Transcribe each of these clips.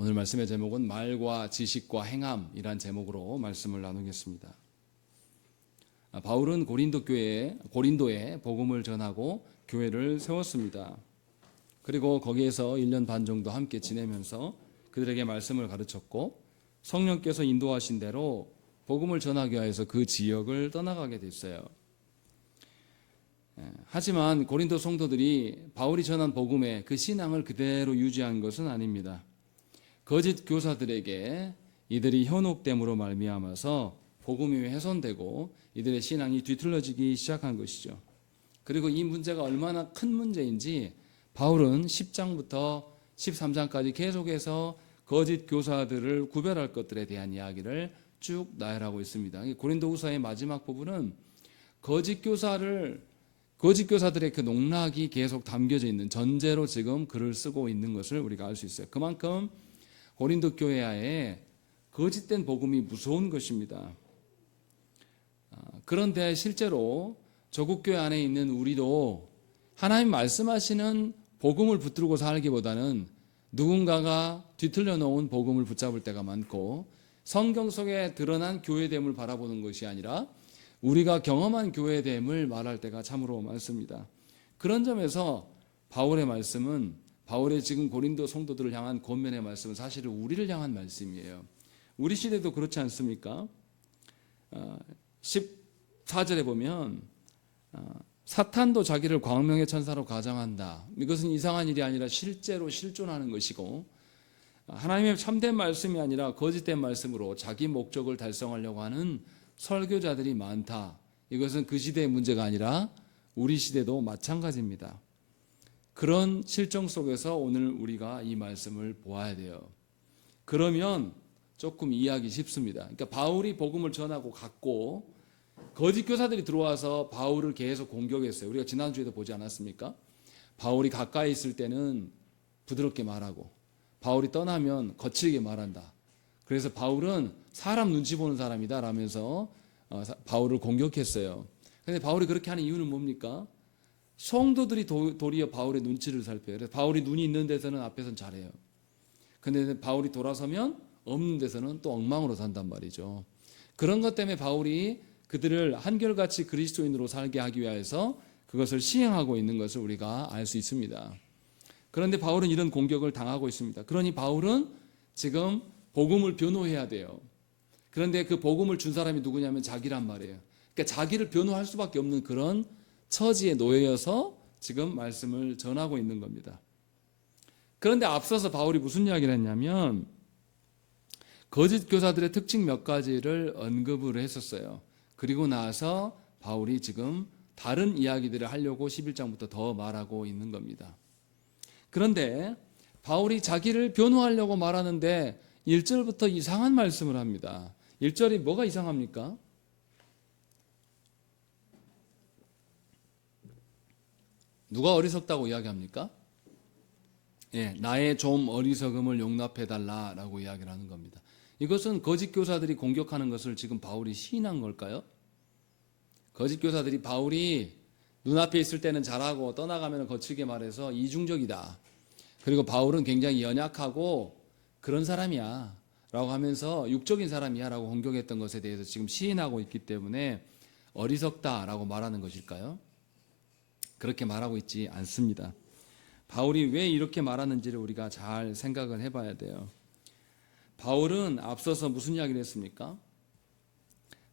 오늘 말씀의 제목은 말과 지식과 행함이란 제목으로 말씀을 나누겠습니다. 바울은 고린도에 복음을 전하고 교회를 세웠습니다. 그리고 거기에서 1년 반 정도 함께 지내면서 그들에게 말씀을 가르쳤고 성령께서 인도하신 대로 복음을 전하기 위해서 그 지역을 떠나가게 됐어요. 하지만 고린도 성도들이 바울이 전한 복음의 그 신앙을 그대로 유지한 것은 아닙니다. 거짓 교사들에게 이들이 현혹됨으로 말미암아서 복음이 훼손되고 이들의 신앙이 뒤틀려지기 시작한 것이죠. 그리고 이 문제가 얼마나 큰 문제인지 바울은 10장부터 13장까지 계속해서 거짓 교사들을 구별할 것들에 대한 이야기를 쭉 나열하고 있습니다. 고린도후서의 마지막 부분은 거짓 교사들의 그 농락이 계속 담겨져 있는 전제로 지금 글을 쓰고 있는 것을 우리가 알 수 있어요. 그만큼 고린도 교회에 거짓된 복음이 무서운 것입니다. 그런데 실제로 조국 교회 안에 있는 우리도 하나님 말씀하시는 복음을 붙들고 살기보다는 누군가가 뒤틀려 놓은 복음을 붙잡을 때가 많고 성경 속에 드러난 교회됨을 바라보는 것이 아니라 우리가 경험한 교회됨을 말할 때가 참으로 많습니다. 그런 점에서 바울의 말씀은 바울의 지금 고린도 성도들을 향한 권면의 말씀은 사실은 우리를 향한 말씀이에요. 우리 시대도 그렇지 않습니까? 14절에 보면 사탄도 자기를 광명의 천사로 가정한다. 이것은 이상한 일이 아니라 실제로 실존하는 것이고 하나님의 참된 말씀이 아니라 거짓된 말씀으로 자기 목적을 달성하려고 하는 설교자들이 많다. 이것은 그 시대의 문제가 아니라 우리 시대도 마찬가지입니다. 그런 실정 속에서 오늘 우리가 이 말씀을 보아야 돼요. 그러면 조금 이해하기 쉽습니다. 그러니까 바울이 복음을 전하고 갔고 거짓 교사들이 들어와서 바울을 계속 공격했어요. 우리가 지난주에도 보지 않았습니까? 바울이 가까이 있을 때는 부드럽게 말하고 바울이 떠나면 거칠게 말한다. 그래서 바울은 사람 눈치 보는 사람이다 라면서 바울을 공격했어요. 그런데 바울이 그렇게 하는 이유는 뭡니까? 성도들이 도리어 바울의 눈치를 살펴요. 그래서 바울이 눈이 있는 데서는 앞에서는 잘해요. 그런데 바울이 돌아서면 없는 데서는 또 엉망으로 산단 말이죠. 그런 것 때문에 바울이 그들을 한결같이 그리스도인으로 살게 하기 위해서 그것을 시행하고 있는 것을 우리가 알 수 있습니다. 그런데 바울은 이런 공격을 당하고 있습니다. 그러니 바울은 지금 복음을 변호해야 돼요. 그런데 그 복음을 준 사람이 누구냐면 자기란 말이에요. 그러니까 자기를 변호할 수밖에 없는 그런 처지에 놓여서 지금 말씀을 전하고 있는 겁니다. 그런데 앞서서 바울이 무슨 이야기를 했냐면 거짓 교사들의 특징 몇 가지를 언급을 했었어요. 그리고 나서 바울이 지금 다른 이야기들을 하려고 11장부터 더 말하고 있는 겁니다. 그런데 바울이 자기를 변호하려고 말하는데 1절부터 이상한 말씀을 합니다. 1절이 뭐가 이상합니까? 누가 어리석다고 이야기합니까? 나의 좀 어리석음을 용납해달라라고 이야기를 하는 겁니다. 이것은 거짓 교사들이 공격하는 것을 지금 바울이 시인한 걸까요? 거짓 교사들이 바울이 눈앞에 있을 때는 잘하고 떠나가면 거칠게 말해서 이중적이다. 그리고 바울은 굉장히 연약하고 그런 사람이야 라고 하면서 육적인 사람이야 라고 공격했던 것에 대해서 지금 시인하고 있기 때문에 어리석다 라고 말하는 것일까요? 그렇게 말하고 있지 않습니다. 바울이 왜 이렇게 말하는지를 우리가 잘 생각을 해봐야 돼요. 바울은 앞서서 무슨 이야기를 했습니까?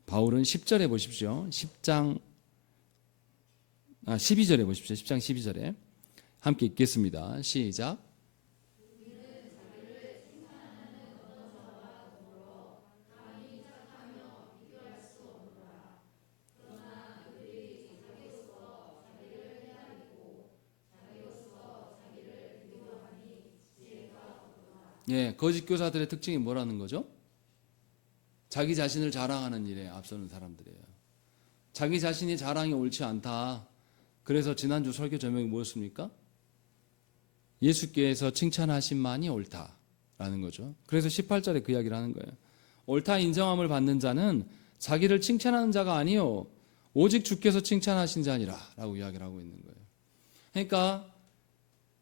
바울은 10절에 보십시오. 12절에 보십시오. 10장 12절에 함께 읽겠습니다. 시작. 거짓 교사들의 특징이 뭐라는 거죠? 자기 자신을 자랑하는 일에 앞서는 사람들이에요. 자기 자신이 자랑이 옳지 않다. 그래서 지난주 설교 제목이 뭐였습니까? 예수께서 칭찬하신만이 옳다라는 거죠. 그래서 18절에 그 이야기를 하는 거예요. 옳다 인정함을 받는 자는 자기를 칭찬하는 자가 아니요 오직 주께서 칭찬하신 자니라 라고 이야기를 하고 있는 거예요. 그러니까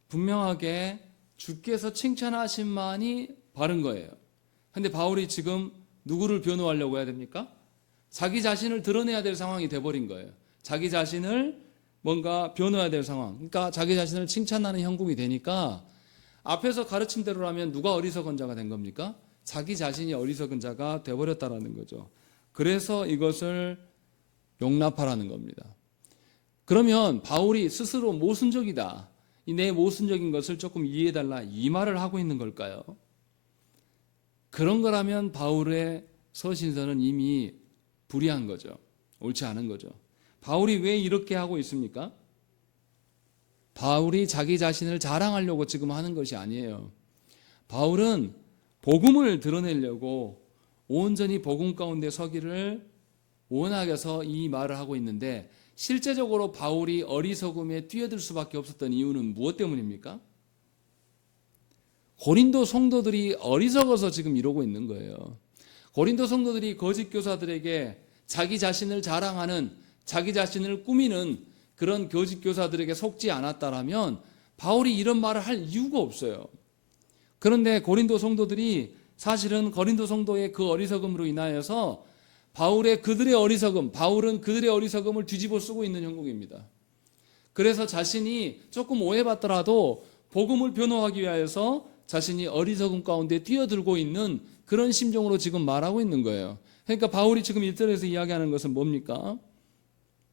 분명하게 주께서 칭찬하신만이 바른 거예요. 근데 바울이 지금 누구를 변호하려고 해야 됩니까? 자기 자신을 드러내야 될 상황이 돼버린 거예요. 자기 자신을 뭔가 변호해야 될 상황. 그러니까 자기 자신을 칭찬하는 형국이 되니까 앞에서 가르친 대로라면 누가 어리석은 자가 된 겁니까? 자기 자신이 어리석은 자가 돼버렸다라는 거죠. 그래서 이것을 용납하라는 겁니다. 그러면 바울이 스스로 모순적이다, 이 내 모순적인 것을 조금 이해해달라, 이 말을 하고 있는 걸까요? 그런 거라면 바울의 서신서는 이미 불의한 거죠. 옳지 않은 거죠. 바울이 왜 이렇게 하고 있습니까? 바울이 자기 자신을 자랑하려고 지금 하는 것이 아니에요. 바울은 복음을 드러내려고 온전히 복음 가운데 서기를 원하게서 이 말을 하고 있는데, 실제적으로 바울이 어리석음에 뛰어들 수밖에 없었던 이유는 무엇 때문입니까? 고린도 성도들이 어리석어서 지금 이러고 있는 거예요. 고린도 성도들이 거짓 교사들에게 자기 자신을 자랑하는, 자기 자신을 꾸미는 그런 거짓 교사들에게 속지 않았다라면 바울이 이런 말을 할 이유가 없어요. 그런데 고린도 성도들이 사실은 고린도 성도의 그 어리석음으로 인하여서 바울은 그들의 어리석음을 뒤집어 쓰고 있는 형국입니다. 그래서 자신이 조금 오해받더라도 복음을 변호하기 위하여서 자신이 어리석음 가운데 뛰어들고 있는 그런 심정으로 지금 말하고 있는 거예요. 그러니까 바울이 지금 1절에서 이야기하는 것은 뭡니까?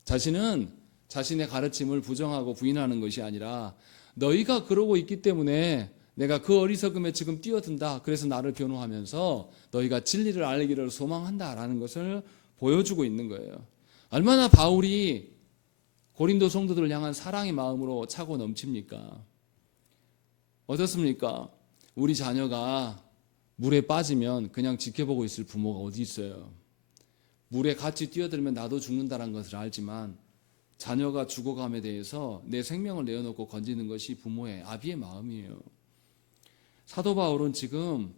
자신은 자신의 가르침을 부정하고 부인하는 것이 아니라 너희가 그러고 있기 때문에 내가 그 어리석음에 지금 뛰어든다. 그래서 나를 변호하면서 너희가 진리를 알기를 소망한다라는 것을 보여주고 있는 거예요. 얼마나 바울이 고린도 성도들을 향한 사랑의 마음으로 차고 넘칩니까? 어떻습니까? 우리 자녀가 물에 빠지면 그냥 지켜보고 있을 부모가 어디 있어요? 물에 같이 뛰어들면 나도 죽는다는 것을 알지만 자녀가 죽어감에 대해서 내 생명을 내어놓고 건지는 것이 부모의 아비의 마음이에요. 사도 바울은 지금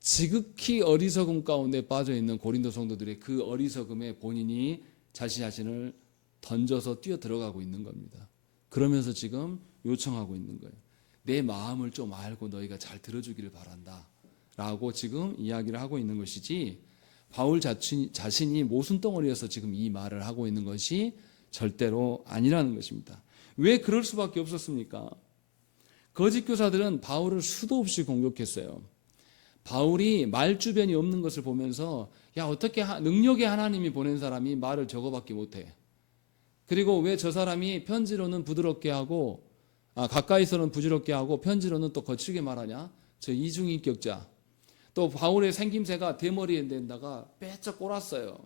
지극히 어리석음 가운데 빠져있는 고린도 성도들의 그 어리석음에 본인이 자신을 던져서 뛰어 들어가고 있는 겁니다. 그러면서 지금 요청하고 있는 거예요. 내 마음을 좀 알고 너희가 잘 들어주기를 바란다 라고 지금 이야기를 하고 있는 것이지, 바울 자신이 모순덩어리여서 지금 이 말을 하고 있는 것이 절대로 아니라는 것입니다. 왜 그럴 수밖에 없었습니까? 거짓 교사들은 바울을 수도 없이 공격했어요. 바울이 말주변이 없는 것을 보면서 야, 어떻게 능력의 하나님이 보낸 사람이 말을 저거밖에 못해. 그리고 왜 저 사람이 편지로는 부드럽게 하고 가까이서는 부드럽게 하고 편지로는 또 거칠게 말하냐? 저 이중인격자. 또 바울의 생김새가 대머리에 댄다가 빼쩍 꼴았어요.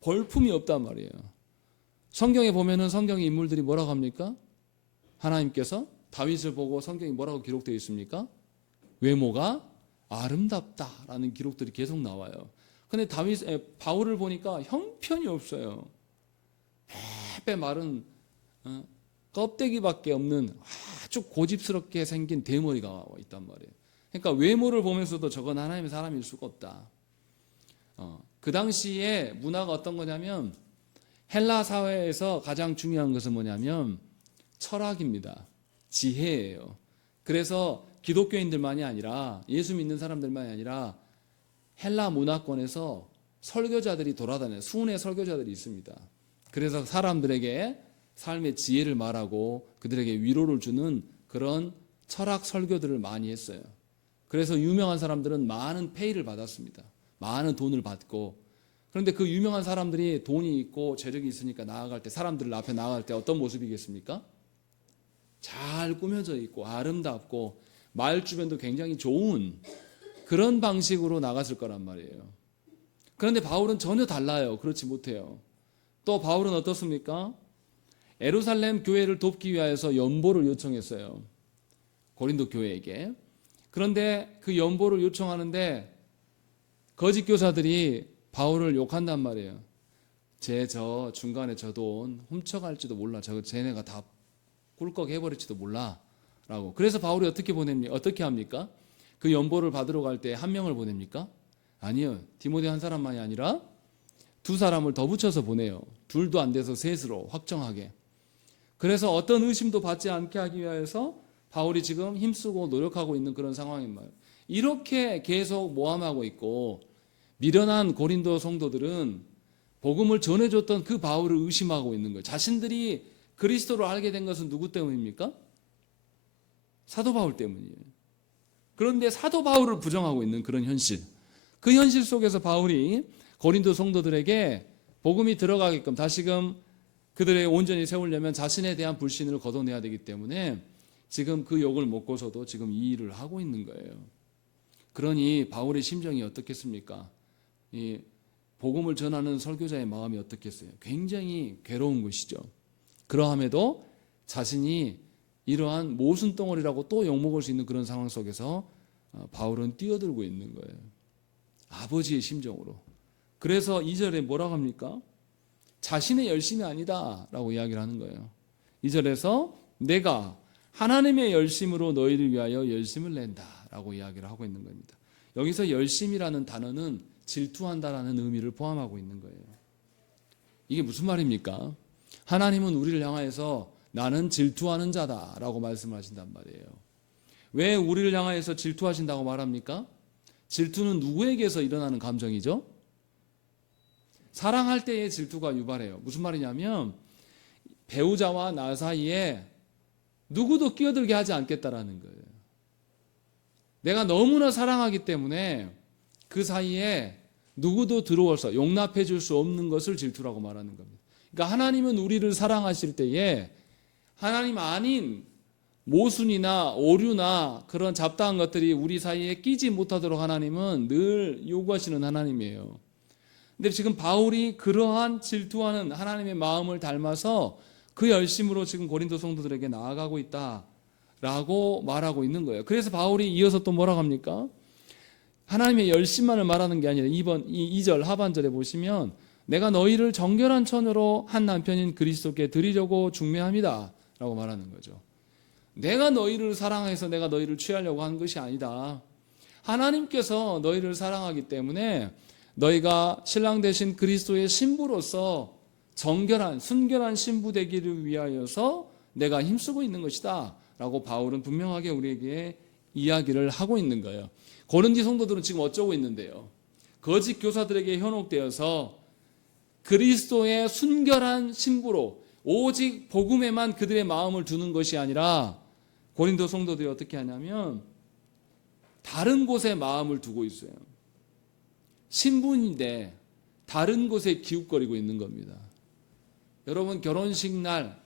볼품이 없단 말이에요. 성경에 보면은 성경의 인물들이 뭐라고 합니까? 하나님께서 다윗을 보고 성경이 뭐라고 기록되어 있습니까? 외모가 아름답다라는 기록들이 계속 나와요. 근데 바울을 보니까 형편이 없어요. 빼빼 마른 껍데기밖에 없는 아주 고집스럽게 생긴 대머리가 있단 말이에요. 그러니까 외모를 보면서도 저건 하나님의 사람일 수가 없다. 그 당시에 문화가 어떤 거냐면, 헬라 사회에서 가장 중요한 것은 뭐냐면 철학입니다. 지혜예요. 그래서 기독교인들만이 아니라, 예수 믿는 사람들만이 아니라 헬라 문화권에서 설교자들이 돌아다녀요. 수훈의 설교자들이 있습니다. 그래서 사람들에게 삶의 지혜를 말하고 그들에게 위로를 주는 그런 철학 설교들을 많이 했어요. 그래서 유명한 사람들은 많은 페이를 받았습니다. 많은 돈을 받고. 그런데 그 유명한 사람들이 돈이 있고 재력이 있으니까 나아갈 때, 사람들 앞에 나아갈 때 어떤 모습이겠습니까? 잘 꾸며져 있고 아름답고 말 주변도 굉장히 좋은 그런 방식으로 나갔을 거란 말이에요. 그런데 바울은 전혀 달라요. 그렇지 못해요. 또 바울은 어떻습니까? 예루살렘 교회를 돕기 위해서 연보를 요청했어요. 고린도 교회에게. 그런데 그 연보를 요청하는데 거짓 교사들이 바울을 욕한단 말이에요. 저 중간에 저 돈 훔쳐갈지도 몰라. 쟤네가 다 꿀꺽 해버릴지도 몰라 라고. 그래서 바울이 어떻게 합니까? 그 연보를 받으러 갈 때 한 명을 보냅니까? 아니요. 디모데 한 사람만이 아니라 두 사람을 더 붙여서 보내요. 둘도 안 돼서 셋으로 확정하게. 그래서 어떤 의심도 받지 않게 하기 위해서 바울이 지금 힘쓰고 노력하고 있는 그런 상황인 말이에요. 이렇게 계속 모함하고 있고, 미련한 고린도 성도들은 복음을 전해줬던 그 바울을 의심하고 있는 거예요. 자신들이 그리스도를 알게 된 것은 누구 때문입니까? 사도 바울 때문이에요. 그런데 사도 바울을 부정하고 있는 그런 현실, 그 현실 속에서 바울이 고린도 성도들에게 복음이 들어가게끔 다시금 그들의 온전히 세우려면 자신에 대한 불신을 걷어내야 되기 때문에 지금 그 욕을 먹고서도 지금 이 일을 하고 있는 거예요. 그러니 바울의 심정이 어떻겠습니까? 이 복음을 전하는 설교자의 마음이 어떻겠어요? 굉장히 괴로운 것이죠. 그러함에도 자신이 이러한 모순덩어리라고 또 욕먹을 수 있는 그런 상황 속에서 바울은 뛰어들고 있는 거예요. 아버지의 심정으로. 그래서 2절에 뭐라고 합니까? 자신의 열심이 아니다 라고 이야기를 하는 거예요. 2절에서 내가 하나님의 열심으로 너희를 위하여 열심을 낸다 라고 이야기를 하고 있는 겁니다. 여기서 열심이라는 단어는 질투한다라는 의미를 포함하고 있는 거예요. 이게 무슨 말입니까? 하나님은 우리를 향하여서 나는 질투하는 자다라고 말씀하신단 말이에요. 왜 우리를 향하여서 질투하신다고 말합니까? 질투는 누구에게서 일어나는 감정이죠? 사랑할 때의 질투가 유발해요. 무슨 말이냐면 배우자와 나 사이에 누구도 끼어들게 하지 않겠다라는 거예요. 내가 너무나 사랑하기 때문에 그 사이에 누구도 들어와서 용납해 줄 수 없는 것을 질투라고 말하는 겁니다. 그러니까 하나님은 우리를 사랑하실 때에 하나님 아닌 모순이나 오류나 그런 잡다한 것들이 우리 사이에 끼지 못하도록 하나님은 늘 요구하시는 하나님이에요. 근데 지금 바울이 그러한 질투하는 하나님의 마음을 닮아서 그 열심으로 지금 고린도 성도들에게 나아가고 있다라고 말하고 있는 거예요. 그래서 바울이 이어서 또 뭐라고 합니까? 하나님의 열심만을 말하는 게 아니라 2절 하반절에 보시면 내가 너희를 정결한 처녀로 한 남편인 그리스도께 드리려고 중매합니다 라고 말하는 거죠. 내가 너희를 사랑해서 내가 너희를 취하려고 하는 것이 아니다. 하나님께서 너희를 사랑하기 때문에 너희가 신랑 되신 그리스도의 신부로서 정결한 순결한 신부 되기를 위하여서 내가 힘쓰고 있는 것이다 라고 바울은 분명하게 우리에게 이야기를 하고 있는 거예요. 고린도 성도들은 지금 어쩌고 있는데요? 거짓 교사들에게 현혹되어서 그리스도의 순결한 신부로 오직 복음에만 그들의 마음을 두는 것이 아니라 고린도 성도들이 어떻게 하냐면 다른 곳에 마음을 두고 있어요. 신부인데 다른 곳에 기웃거리고 있는 겁니다. 여러분 결혼식 날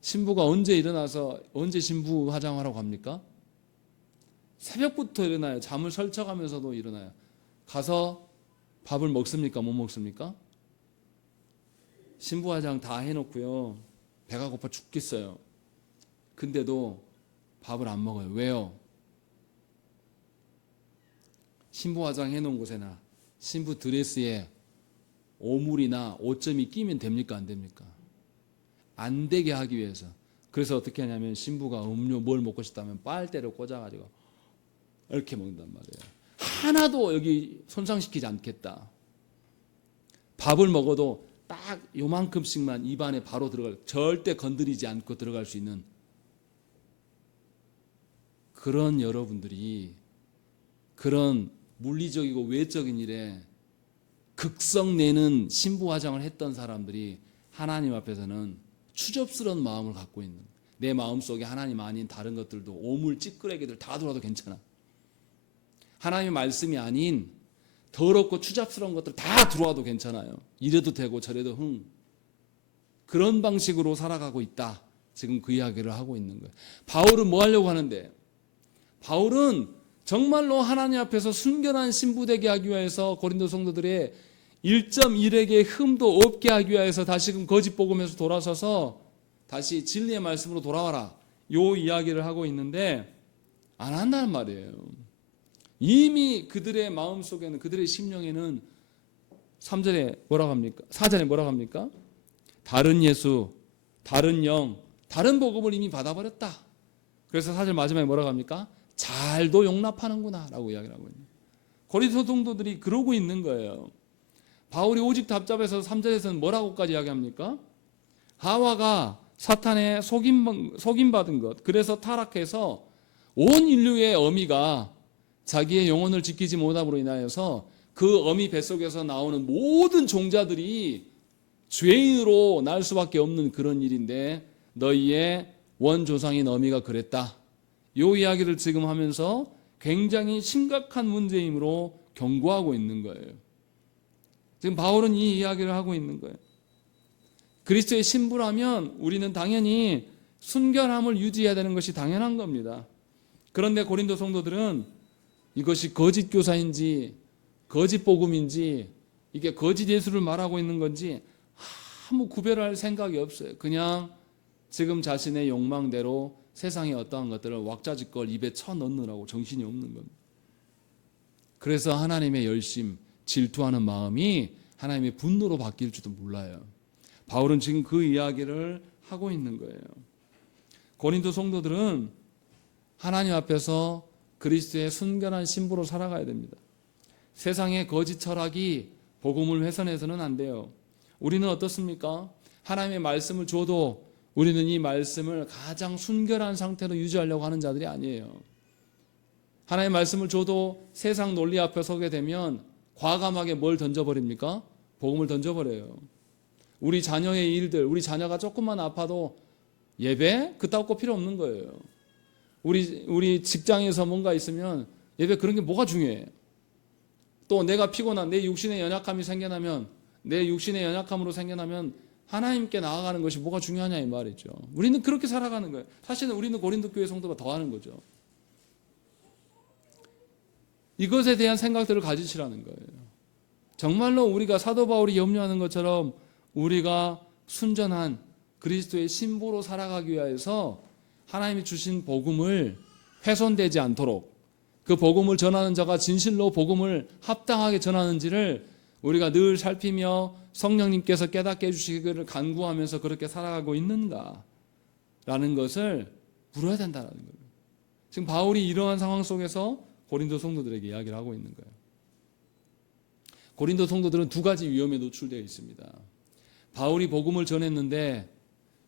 신부가 언제 일어나서 언제 신부 화장하라고 합니까? 새벽부터 일어나요. 잠을 설쳐가면서도 일어나요. 가서 밥을 먹습니까? 못 먹습니까? 신부 화장 다 해놓고요. 배가 고파 죽겠어요. 근데도 밥을 안 먹어요. 왜요? 신부 화장 해놓은 곳에나 신부 드레스에 오물이나 오점이 끼면 됩니까? 안 됩니까? 안 되게 하기 위해서. 그래서 어떻게 하냐면 신부가 음료 뭘 먹고 싶다면 빨대를 꽂아가지고 이렇게 먹는단 말이에요. 하나도 여기 손상시키지 않겠다. 밥을 먹어도 딱 요만큼씩만 입안에 바로 들어갈, 절대 건드리지 않고 들어갈 수 있는 그런 여러분들이 그런 물리적이고 외적인 일에 극성 내는 신부 화장을 했던 사람들이 하나님 앞에서는 추접스러운 마음을 갖고 있는, 내 마음속에 하나님 아닌 다른 것들도 오물 찌끄레기들 다 들어와도 괜찮아. 하나님의 말씀이 아닌 더럽고 추잡스러운 것들 다 들어와도 괜찮아요. 이래도 되고 저래도 그런 방식으로 살아가고 있다. 지금 그 이야기를 하고 있는 거예요. 바울은 뭐 하려고 하는데? 바울은 정말로 하나님 앞에서 순결한 신부 되게 하기 위해서 고린도 성도들의 1.1에게 흠도 없게 하기 위해서 다시금 거짓 복음에서 돌아서서 다시 진리의 말씀으로 돌아와라. 요 이야기를 하고 있는데 안 한다는 말이에요. 이미 그들의 마음속에는, 그들의 심령에는 3절에 뭐라고 합니까? 4절에 뭐라고 합니까? 다른 예수, 다른 영, 다른 복음을 이미 받아버렸다. 그래서 4절 마지막에 뭐라고 합니까? 잘도 용납하는구나 라고 이야기를 하고 있는, 고린도 성도들이 그러고 있는 거예요. 바울이 오직 답답해서 3절에서는 뭐라고까지 이야기합니까? 하와가 사탄의 속임받은 것, 그래서 타락해서 온 인류의 어미가 자기의 영혼을 지키지 못함으로 인하여서 그 어미 뱃속에서 나오는 모든 종자들이 죄인으로 날 수밖에 없는 그런 일인데 너희의 원조상인 어미가 그랬다. 이 이야기를 지금 하면서 굉장히 심각한 문제이므로 경고하고 있는 거예요. 지금 바울은 이 이야기를 하고 있는 거예요. 그리스도의 신부라면 우리는 당연히 순결함을 유지해야 되는 것이 당연한 겁니다. 그런데 고린도 성도들은 이것이 거짓 교사인지 거짓 복음인지 이게 거짓 예수를 말하고 있는 건지 아무 구별할 생각이 없어요. 그냥 지금 자신의 욕망대로 세상의 어떠한 것들을 왁자지껄 입에 쳐넣느라고 정신이 없는 겁니다. 그래서 하나님의 열심, 질투하는 마음이 하나님의 분노로 바뀔지도 몰라요. 바울은 지금 그 이야기를 하고 있는 거예요. 고린도 성도들은 하나님 앞에서 그리스도의 순결한 신부로 살아가야 됩니다. 세상의 거짓 철학이 복음을 훼손해서는 안 돼요. 우리는 어떻습니까? 하나님의 말씀을 줘도 우리는 이 말씀을 가장 순결한 상태로 유지하려고 하는 자들이 아니에요. 하나님의 말씀을 줘도 세상 논리 앞에 서게 되면 과감하게 뭘 던져버립니까? 복음을 던져버려요. 우리 자녀의 일들, 우리 자녀가 조금만 아파도 예배? 그따위 거 필요 없는 거예요. 우리 직장에서 뭔가 있으면 예배 그런 게 뭐가 중요해? 또 내가 피곤한 내 육신의 연약함이 생겨나면 내 육신의 연약함으로 생겨나면 하나님께 나아가는 것이 뭐가 중요하냐 이 말이죠. 우리는 그렇게 살아가는 거예요. 사실은 우리는 고린도 교회 성도가 더 하는 거죠. 이것에 대한 생각들을 가지시라는 거예요. 정말로 우리가 사도 바울이 염려하는 것처럼 우리가 순전한 그리스도의 신부로 살아가기 위해서 하나님이 주신 복음을 훼손되지 않도록 그 복음을 전하는 자가 진실로 복음을 합당하게 전하는지를 우리가 늘 살피며 성령님께서 깨닫게 해주시기를 간구하면서 그렇게 살아가고 있는가라는 것을 물어야 된다는 거예요. 지금 바울이 이러한 상황 속에서 고린도 성도들에게 이야기를 하고 있는 거예요. 고린도 성도들은 두 가지 위험에 노출되어 있습니다. 바울이 복음을 전했는데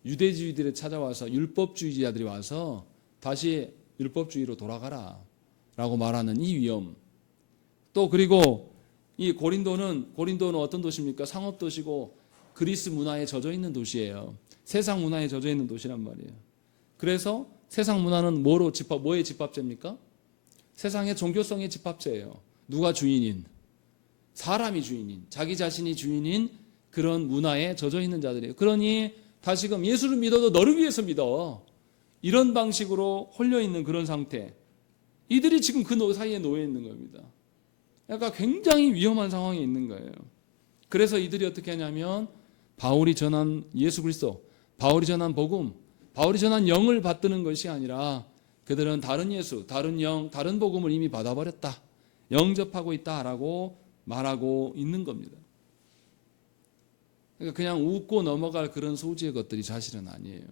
유대주의들이 찾아와서 율법주의자들이 와서 다시 율법주의로 돌아가라 라고 말하는 이 위험. 또 그리고 이 고린도는 어떤 도시입니까? 상업도시고 그리스 문화에 젖어 있는 도시예요. 세상 문화에 젖어 있는 도시란 말이에요. 그래서 세상 문화는 뭐의 집합제입니까? 세상의 종교성의 집합제예요. 누가 주인인? 사람이 주인인, 자기 자신이 주인인 그런 문화에 젖어 있는 자들이에요. 그러니 다시금 예수를 믿어도 너를 위해서 믿어. 이런 방식으로 홀려 있는 그런 상태. 이들이 지금 그 사이에 놓여 있는 겁니다. 그러니까 굉장히 위험한 상황에 있는 거예요. 그래서 이들이 어떻게 하냐면 바울이 전한 예수 그리스도, 바울이 전한 복음, 바울이 전한 영을 받드는 것이 아니라 그들은 다른 예수, 다른 영, 다른 복음을 이미 받아버렸다. 영접하고 있다라고 말하고 있는 겁니다. 그러니까 그냥 웃고 넘어갈 그런 소지의 것들이 사실은 아니에요.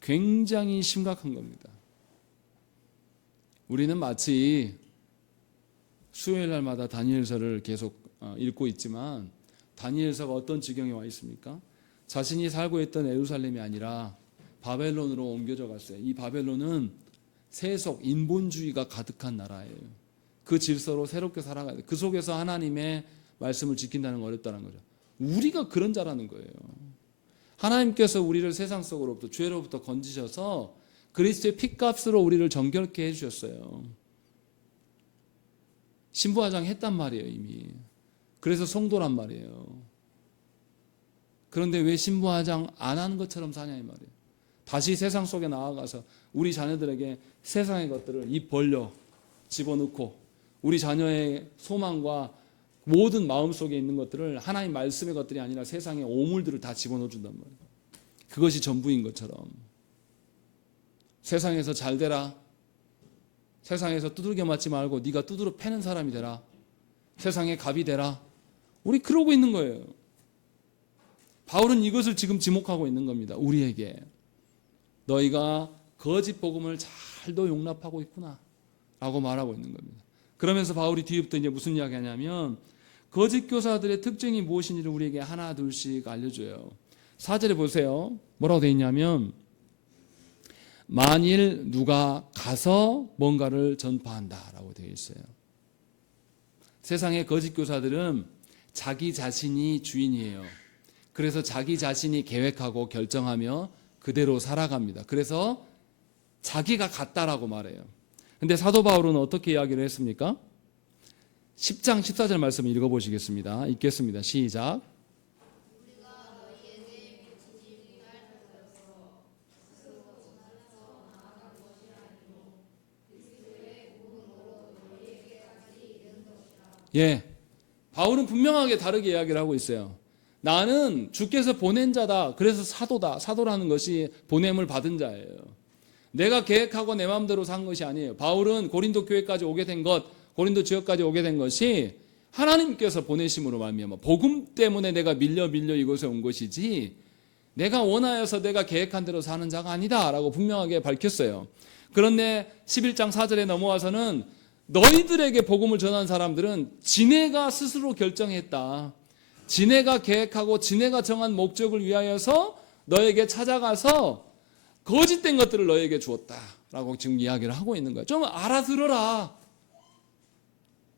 굉장히 심각한 겁니다. 우리는 마치 수요일 날마다 다니엘서를 계속 읽고 있지만 다니엘서가 어떤 지경에 와 있습니까? 자신이 살고 있던 예루살렘이 아니라 바벨론으로 옮겨져 갔어요. 이 바벨론은 세속 인본주의가 가득한 나라예요. 그 질서로 새롭게 살아가야 돼요. 그 속에서 하나님의 말씀을 지킨다는 건 어렵다는 거죠. 우리가 그런 자라는 거예요. 하나님께서 우리를 세상 속으로부터 죄로부터 건지셔서 그리스도의 피값으로 우리를 정결케 해주셨어요. 신부화장 했단 말이에요 이미. 그래서 성도란 말이에요. 그런데 왜 신부화장 안 하는 것처럼 사냐 이 말이에요. 다시 세상 속에 나아가서 우리 자녀들에게 세상의 것들을 입 벌려 집어넣고 우리 자녀의 소망과 모든 마음속에 있는 것들을 하나님 말씀의 것들이 아니라 세상의 오물들을 다 집어넣어 준단 말이에요. 그것이 전부인 것처럼. 세상에서 잘 되라. 세상에서 두들겨 맞지 말고 네가 두드러 패는 사람이 되라. 세상의 갑이 되라. 우리 그러고 있는 거예요. 바울은 이것을 지금 지목하고 있는 겁니다. 우리에게. 너희가 거짓 복음을 잘도 용납하고 있구나 라고 말하고 있는 겁니다. 그러면서 바울이 뒤부터 이제 무슨 이야기 하냐면 거짓 교사들의 특징이 무엇인지를 우리에게 하나 둘씩 알려줘요. 4절에 보세요. 뭐라고 되어 있냐면 만일 누가 가서 뭔가를 전파한다라고 되어 있어요. 세상의 거짓 교사들은 자기 자신이 주인이에요. 그래서 자기 자신이 계획하고 결정하며 그대로 살아갑니다. 그래서 자기가 같다라고 말해요. 근데 사도 바울은 어떻게 이야기를 했습니까? 10장 14절 말씀을 읽어보시겠습니다. 읽겠습니다. 시작. 예, 바울은 분명하게 다르게 이야기를 하고 있어요. 나는 주께서 보낸 자다. 그래서 사도다. 사도라는 것이 보냄을 받은 자예요. 내가 계획하고 내 마음대로 산 것이 아니에요. 바울은 고린도 교회까지 오게 된 것, 고린도 지역까지 오게 된 것이 하나님께서 보내심으로 말미암아 복음 때문에 내가 밀려 이곳에 온 것이지 내가 원하여서 내가 계획한 대로 사는 자가 아니다라고 분명하게 밝혔어요. 그런데 11장 4절에 넘어와서는 너희들에게 복음을 전한 사람들은 지네가 스스로 결정했다. 지네가 계획하고 지네가 정한 목적을 위하여서 너에게 찾아가서 거짓된 것들을 너에게 주었다라고 지금 이야기를 하고 있는 거예요. 좀 알아들어라.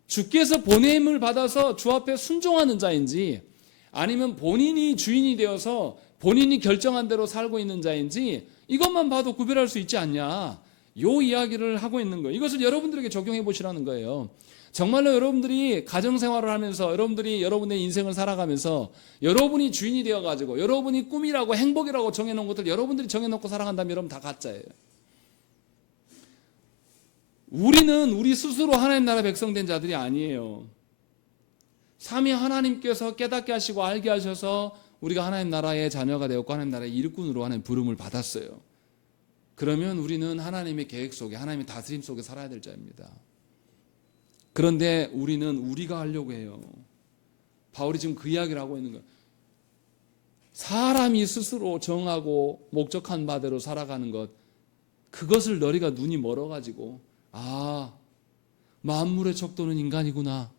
주께서 보냄을 받아서 주 앞에 순종하는 자인지 아니면 본인이 주인이 되어서 본인이 결정한 대로 살고 있는 자인지 이것만 봐도 구별할 수 있지 않냐. 요 이야기를 하고 있는 거예요. 이것을 여러분들에게 적용해 보시라는 거예요. 정말로 여러분들이 가정생활을 하면서 여러분들이 여러분의 인생을 살아가면서 여러분이 주인이 되어가지고 여러분이 꿈이라고 행복이라고 정해놓은 것들 여러분들이 정해놓고 살아간다면 여러분 다 가짜예요. 우리는 우리 스스로 하나님 나라 백성된 자들이 아니에요. 삼위 하나님께서 깨닫게 하시고 알게 하셔서 우리가 하나님 나라의 자녀가 되었고 하나님 나라의 일꾼으로 하는 부름을 받았어요. 그러면 우리는 하나님의 계획 속에 하나님의 다스림 속에 살아야 될 자입니다. 그런데 우리는 우리가 하려고 해요. 바울이 지금 그 이야기를 하고 있는 거예요. 사람이 스스로 정하고 목적한 바대로 살아가는 것, 그것을 너희가 눈이 멀어가지고 만물의 척도는 인간이구나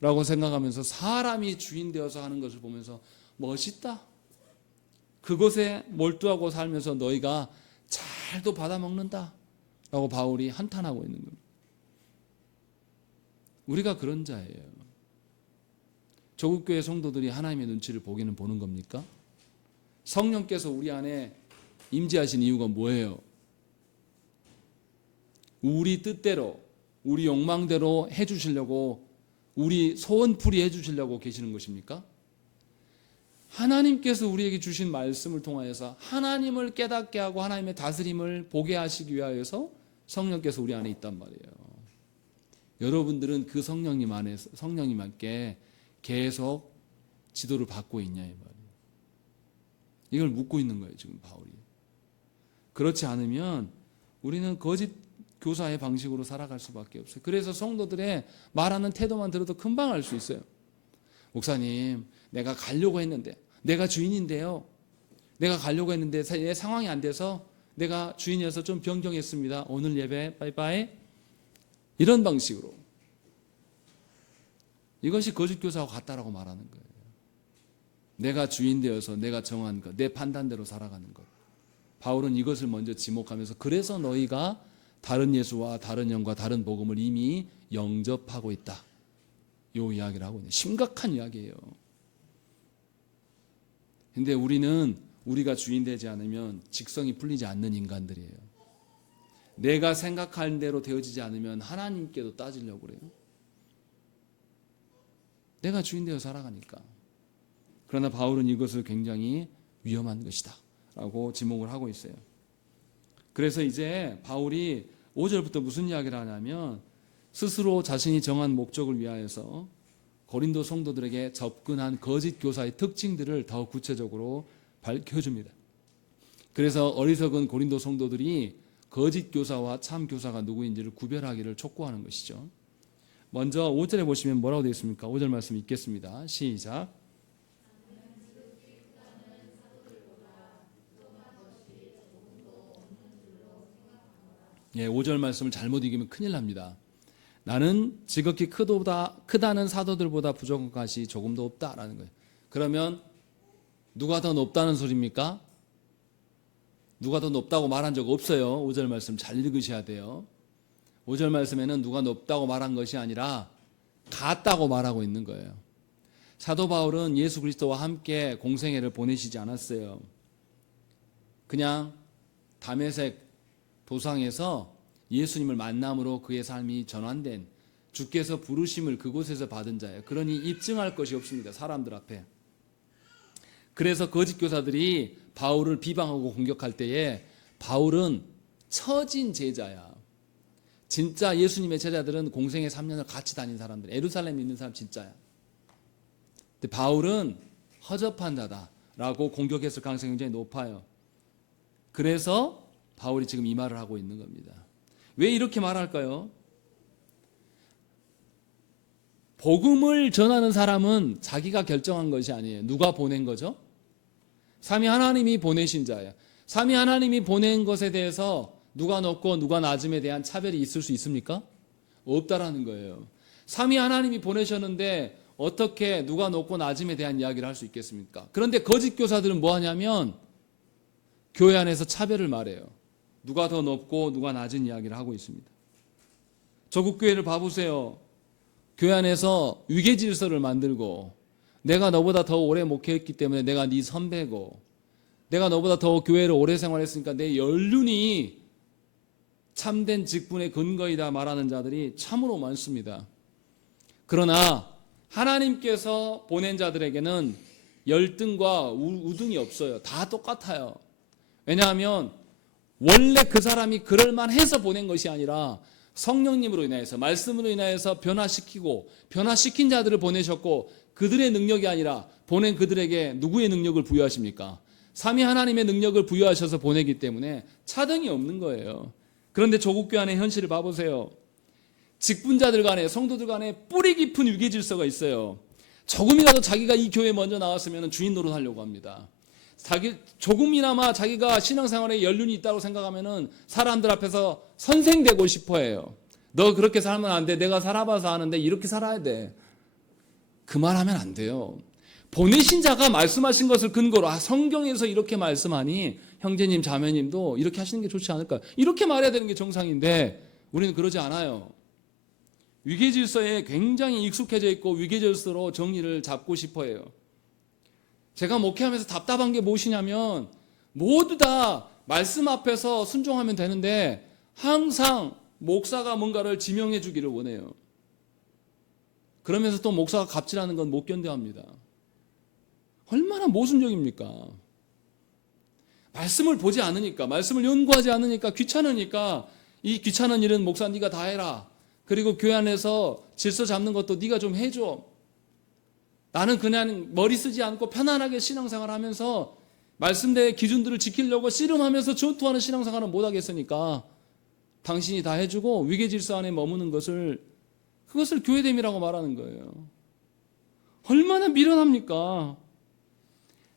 라고 생각하면서 사람이 주인 되어서 하는 것을 보면서 멋있다. 그것에 몰두하고 살면서 너희가 잘도 받아먹는다 라고 바울이 한탄하고 있는 겁니다. 우리가 그런 자예요. 조국교회 성도들이 하나님의 눈치를 보기는 보는 겁니까? 성령께서 우리 안에 임재하신 이유가 뭐예요? 우리 뜻대로 우리 욕망대로 해주시려고 우리 소원풀이 해주시려고 계시는 것입니까? 하나님께서 우리에게 주신 말씀을 통하여서 하나님을 깨닫게 하고 하나님의 다스림을 보게 하시기 위하여서 성령께서 우리 안에 있단 말이에요. 여러분들은 그 성령님 안에 성령님께 계속 지도를 받고 있냐 이 말이에요. 이걸 묻고 있는 거예요 지금 바울이. 그렇지 않으면 우리는 거짓 교사의 방식으로 살아갈 수밖에 없어요. 그래서 성도들의 말하는 태도만 들어도 금방 알 수 있어요. 목사님, 내가 가려고 했는데, 내가 주인인데요. 내가 가려고 했는데 내 상황이 안 돼서 내가 주인이어서 좀 변경했습니다. 오늘 예배 빠이빠이. 이런 방식으로. 이것이 거짓 교사와 같다라고 말하는 거예요. 내가 주인 되어서 내가 정한 것, 내 판단대로 살아가는 것. 바울은 이것을 먼저 지목하면서 그래서 너희가 다른 예수와 다른 영과 다른 복음을 이미 영접하고 있다. 이 이야기를 하고 있는 심각한 이야기예요. 근데 우리는 우리가 주인 되지 않으면 직성이 풀리지 않는 인간들이에요. 내가 생각하는 대로 되어지지 않으면 하나님께도 따지려고 그래요. 내가 주인 되어 살아가니까. 그러나 바울은 이것을 굉장히 위험한 것이다 라고 지목을 하고 있어요. 그래서 이제 바울이 5절부터 무슨 이야기를 하냐면 스스로 자신이 정한 목적을 위하여서 고린도 성도들에게 접근한 거짓 교사의 특징들을 더 구체적으로 밝혀줍니다. 그래서 어리석은 고린도 성도들이 거짓 교사와 참 교사가 누구인지를 구별하기를 촉구하는 것이죠. 먼저 5절에 보시면 뭐라고 되어 있습니까? 5절 말씀 읽겠습니다. 시작. 예, 5절 말씀을 잘못 읽으면 큰일 납니다. 나는 지극히 크다는 사도들보다 부족한 것이 조금도 없다라는 거예요. 그러면 누가 더 높다는 소리입니까? 누가 더 높다고 말한 적 없어요. 5절 말씀 잘 읽으셔야 돼요. 5절 말씀에는 누가 높다고 말한 것이 아니라 같다고 말하고 있는 거예요. 사도 바울은 예수 그리스도와 함께 공생애를 보내시지 않았어요. 그냥 다메섹 도상에서 예수님을 만남으로 그의 삶이 전환된, 주께서 부르심을 그곳에서 받은 자예요. 그러니 입증할 것이 없습니다. 사람들 앞에. 그래서 거짓 교사들이 바울을 비방하고 공격할 때에 바울은 처진 제자야. 진짜 예수님의 제자들은 공생애 3년을 같이 다닌 사람들, 예루살렘에 있는 사람 진짜야. 근데 바울은 허접한 자다라고 공격했을 가능성이 굉장히 높아요. 그래서 바울이 지금 이 말을 하고 있는 겁니다. 왜 이렇게 말할까요? 복음을 전하는 사람은 자기가 결정한 것이 아니에요. 누가 보낸 거죠? 삼위 하나님이 보내신 자예요. 삼위 하나님이 보낸 것에 대해서 누가 높고 누가 낮음에 대한 차별이 있을 수 있습니까? 없다라는 거예요. 삼위 하나님이 보내셨는데 어떻게 누가 높고 낮음에 대한 이야기를 할 수 있겠습니까? 그런데 거짓 교사들은 뭐 하냐면 교회 안에서 차별을 말해요. 누가 더 높고 누가 낮은 이야기를 하고 있습니다. 조국 교회를 봐보세요. 교회 안에서 위계 질서를 만들고 내가 너보다 더 오래 목회했기 때문에 내가 네 선배고 내가 너보다 더 교회를 오래 생활했으니까 내 연륜이 참된 직분의 근거이다 말하는 자들이 참으로 많습니다. 그러나 하나님께서 보낸 자들에게는 열등과 우등이 없어요. 다 똑같아요. 왜냐하면 원래 그 사람이 그럴만해서 보낸 것이 아니라 성령님으로 인하여서 말씀으로 인하여서 변화시킨 자들을 보내셨고 그들의 능력이 아니라 보낸 그들에게 누구의 능력을 부여하십니까? 삼위 하나님의 능력을 부여하셔서 보내기 때문에 차등이 없는 거예요. 그런데 조국교회 안의 현실을 봐보세요. 직분자들 간에 성도들 간에 뿌리 깊은 위계 질서가 있어요. 조금이라도 자기가 이 교회에 먼저 나왔으면 주인 노릇하려고 합니다. 조금이나마 자기가 신앙생활에 연륜이 있다고 생각하면 사람들 앞에서 선생되고 싶어해요. 너 그렇게 살면 안 돼. 내가 살아봐서 아는데 이렇게 살아야 돼. 그 말하면 안 돼요. 보내신 자가 말씀하신 것을 근거로 성경에서 이렇게 말씀하니 형제님 자매님도 이렇게 하시는 게 좋지 않을까요? 이렇게 말해야 되는 게 정상인데 우리는 그러지 않아요. 위계질서에 굉장히 익숙해져 있고 위계질서로 정리를 잡고 싶어해요. 제가 목회하면서 답답한 게 무엇이냐면 모두 다 말씀 앞에서 순종하면 되는데 항상 목사가 뭔가를 지명해 주기를 원해요. 그러면서 또 목사가 갑질하는 건 못 견뎌합니다. 얼마나 모순적입니까? 말씀을 보지 않으니까, 말씀을 연구하지 않으니까, 귀찮으니까 이 귀찮은 일은 목사 네가 다 해라. 그리고 교회 안에서 질서 잡는 것도 네가 좀 해줘. 나는 그냥 머리 쓰지 않고 편안하게 신앙생활 하면서 말씀대의 기준들을 지키려고 씨름하면서 전투하는 신앙생활은 못하겠으니까 당신이 다 해주고 위계질서 안에 머무는 그것을 교회됨이라고 말하는 거예요. 얼마나 미련합니까?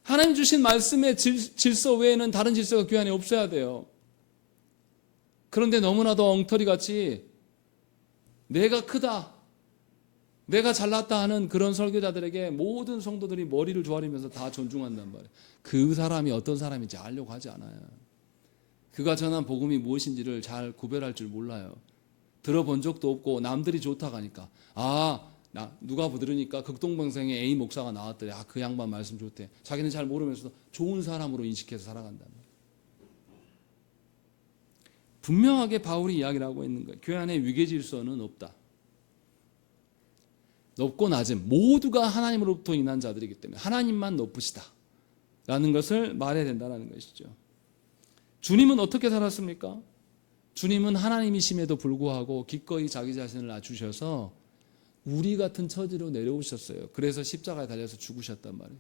하나님 주신 말씀의 질서 외에는 다른 질서가 교회 안에 없어야 돼요. 그런데 너무나도 엉터리같이 내가 크다, 내가 잘났다 하는 그런 설교자들에게 모든 성도들이 머리를 조아리면서 다 존중한단 말이에요. 그 사람이 어떤 사람인지 알려고 하지 않아요. 그가 전한 복음이 무엇인지를 잘 구별할 줄 몰라요. 들어본 적도 없고 남들이 좋다고 하니까 누가 들으니까 극동방송에 A 목사가 나왔더래. 그 양반 말씀 좋대. 자기는 잘 모르면서도 좋은 사람으로 인식해서 살아간다. 분명하게 바울이 이야기를 하고 있는 거예요. 교회 안에 위계질서는 없다. 높고 낮음 모두가 하나님으로부터 인한 자들이기 때문에 하나님만 높으시다 라는 것을 말해야 된다는 것이죠. 주님은 어떻게 살았습니까? 주님은 하나님이심에도 불구하고 기꺼이 자기 자신을 낮추셔서 우리 같은 처지로 내려오셨어요. 그래서 십자가에 달려서 죽으셨단 말이에요.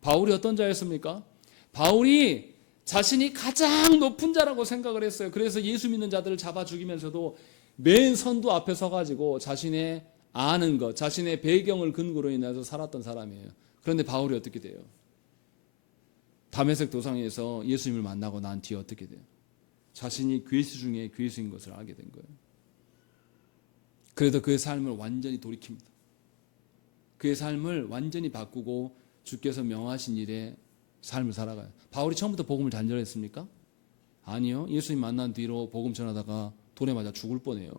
바울이 어떤 자였습니까? 바울이 자신이 가장 높은 자라고 생각을 했어요. 그래서 예수 믿는 자들을 잡아 죽이면서도 맨 선두 앞에 서가지고 자신의 아는 것, 자신의 배경을 근거로 인해서 살았던 사람이에요. 그런데 바울이 어떻게 돼요? 다메섹 도상에서 예수님을 만나고 난 뒤에 어떻게 돼요? 자신이 괴수 중에 괴수인 것을 알게 된 거예요. 그래도 그의 삶을 완전히 돌이킵니다. 그의 삶을 완전히 바꾸고 주께서 명하신 일에 삶을 살아가요. 바울이 처음부터 복음을 단절했습니까? 아니요. 예수님 만난 뒤로 복음 전하다가 돌에 맞아 죽을 뻔해요.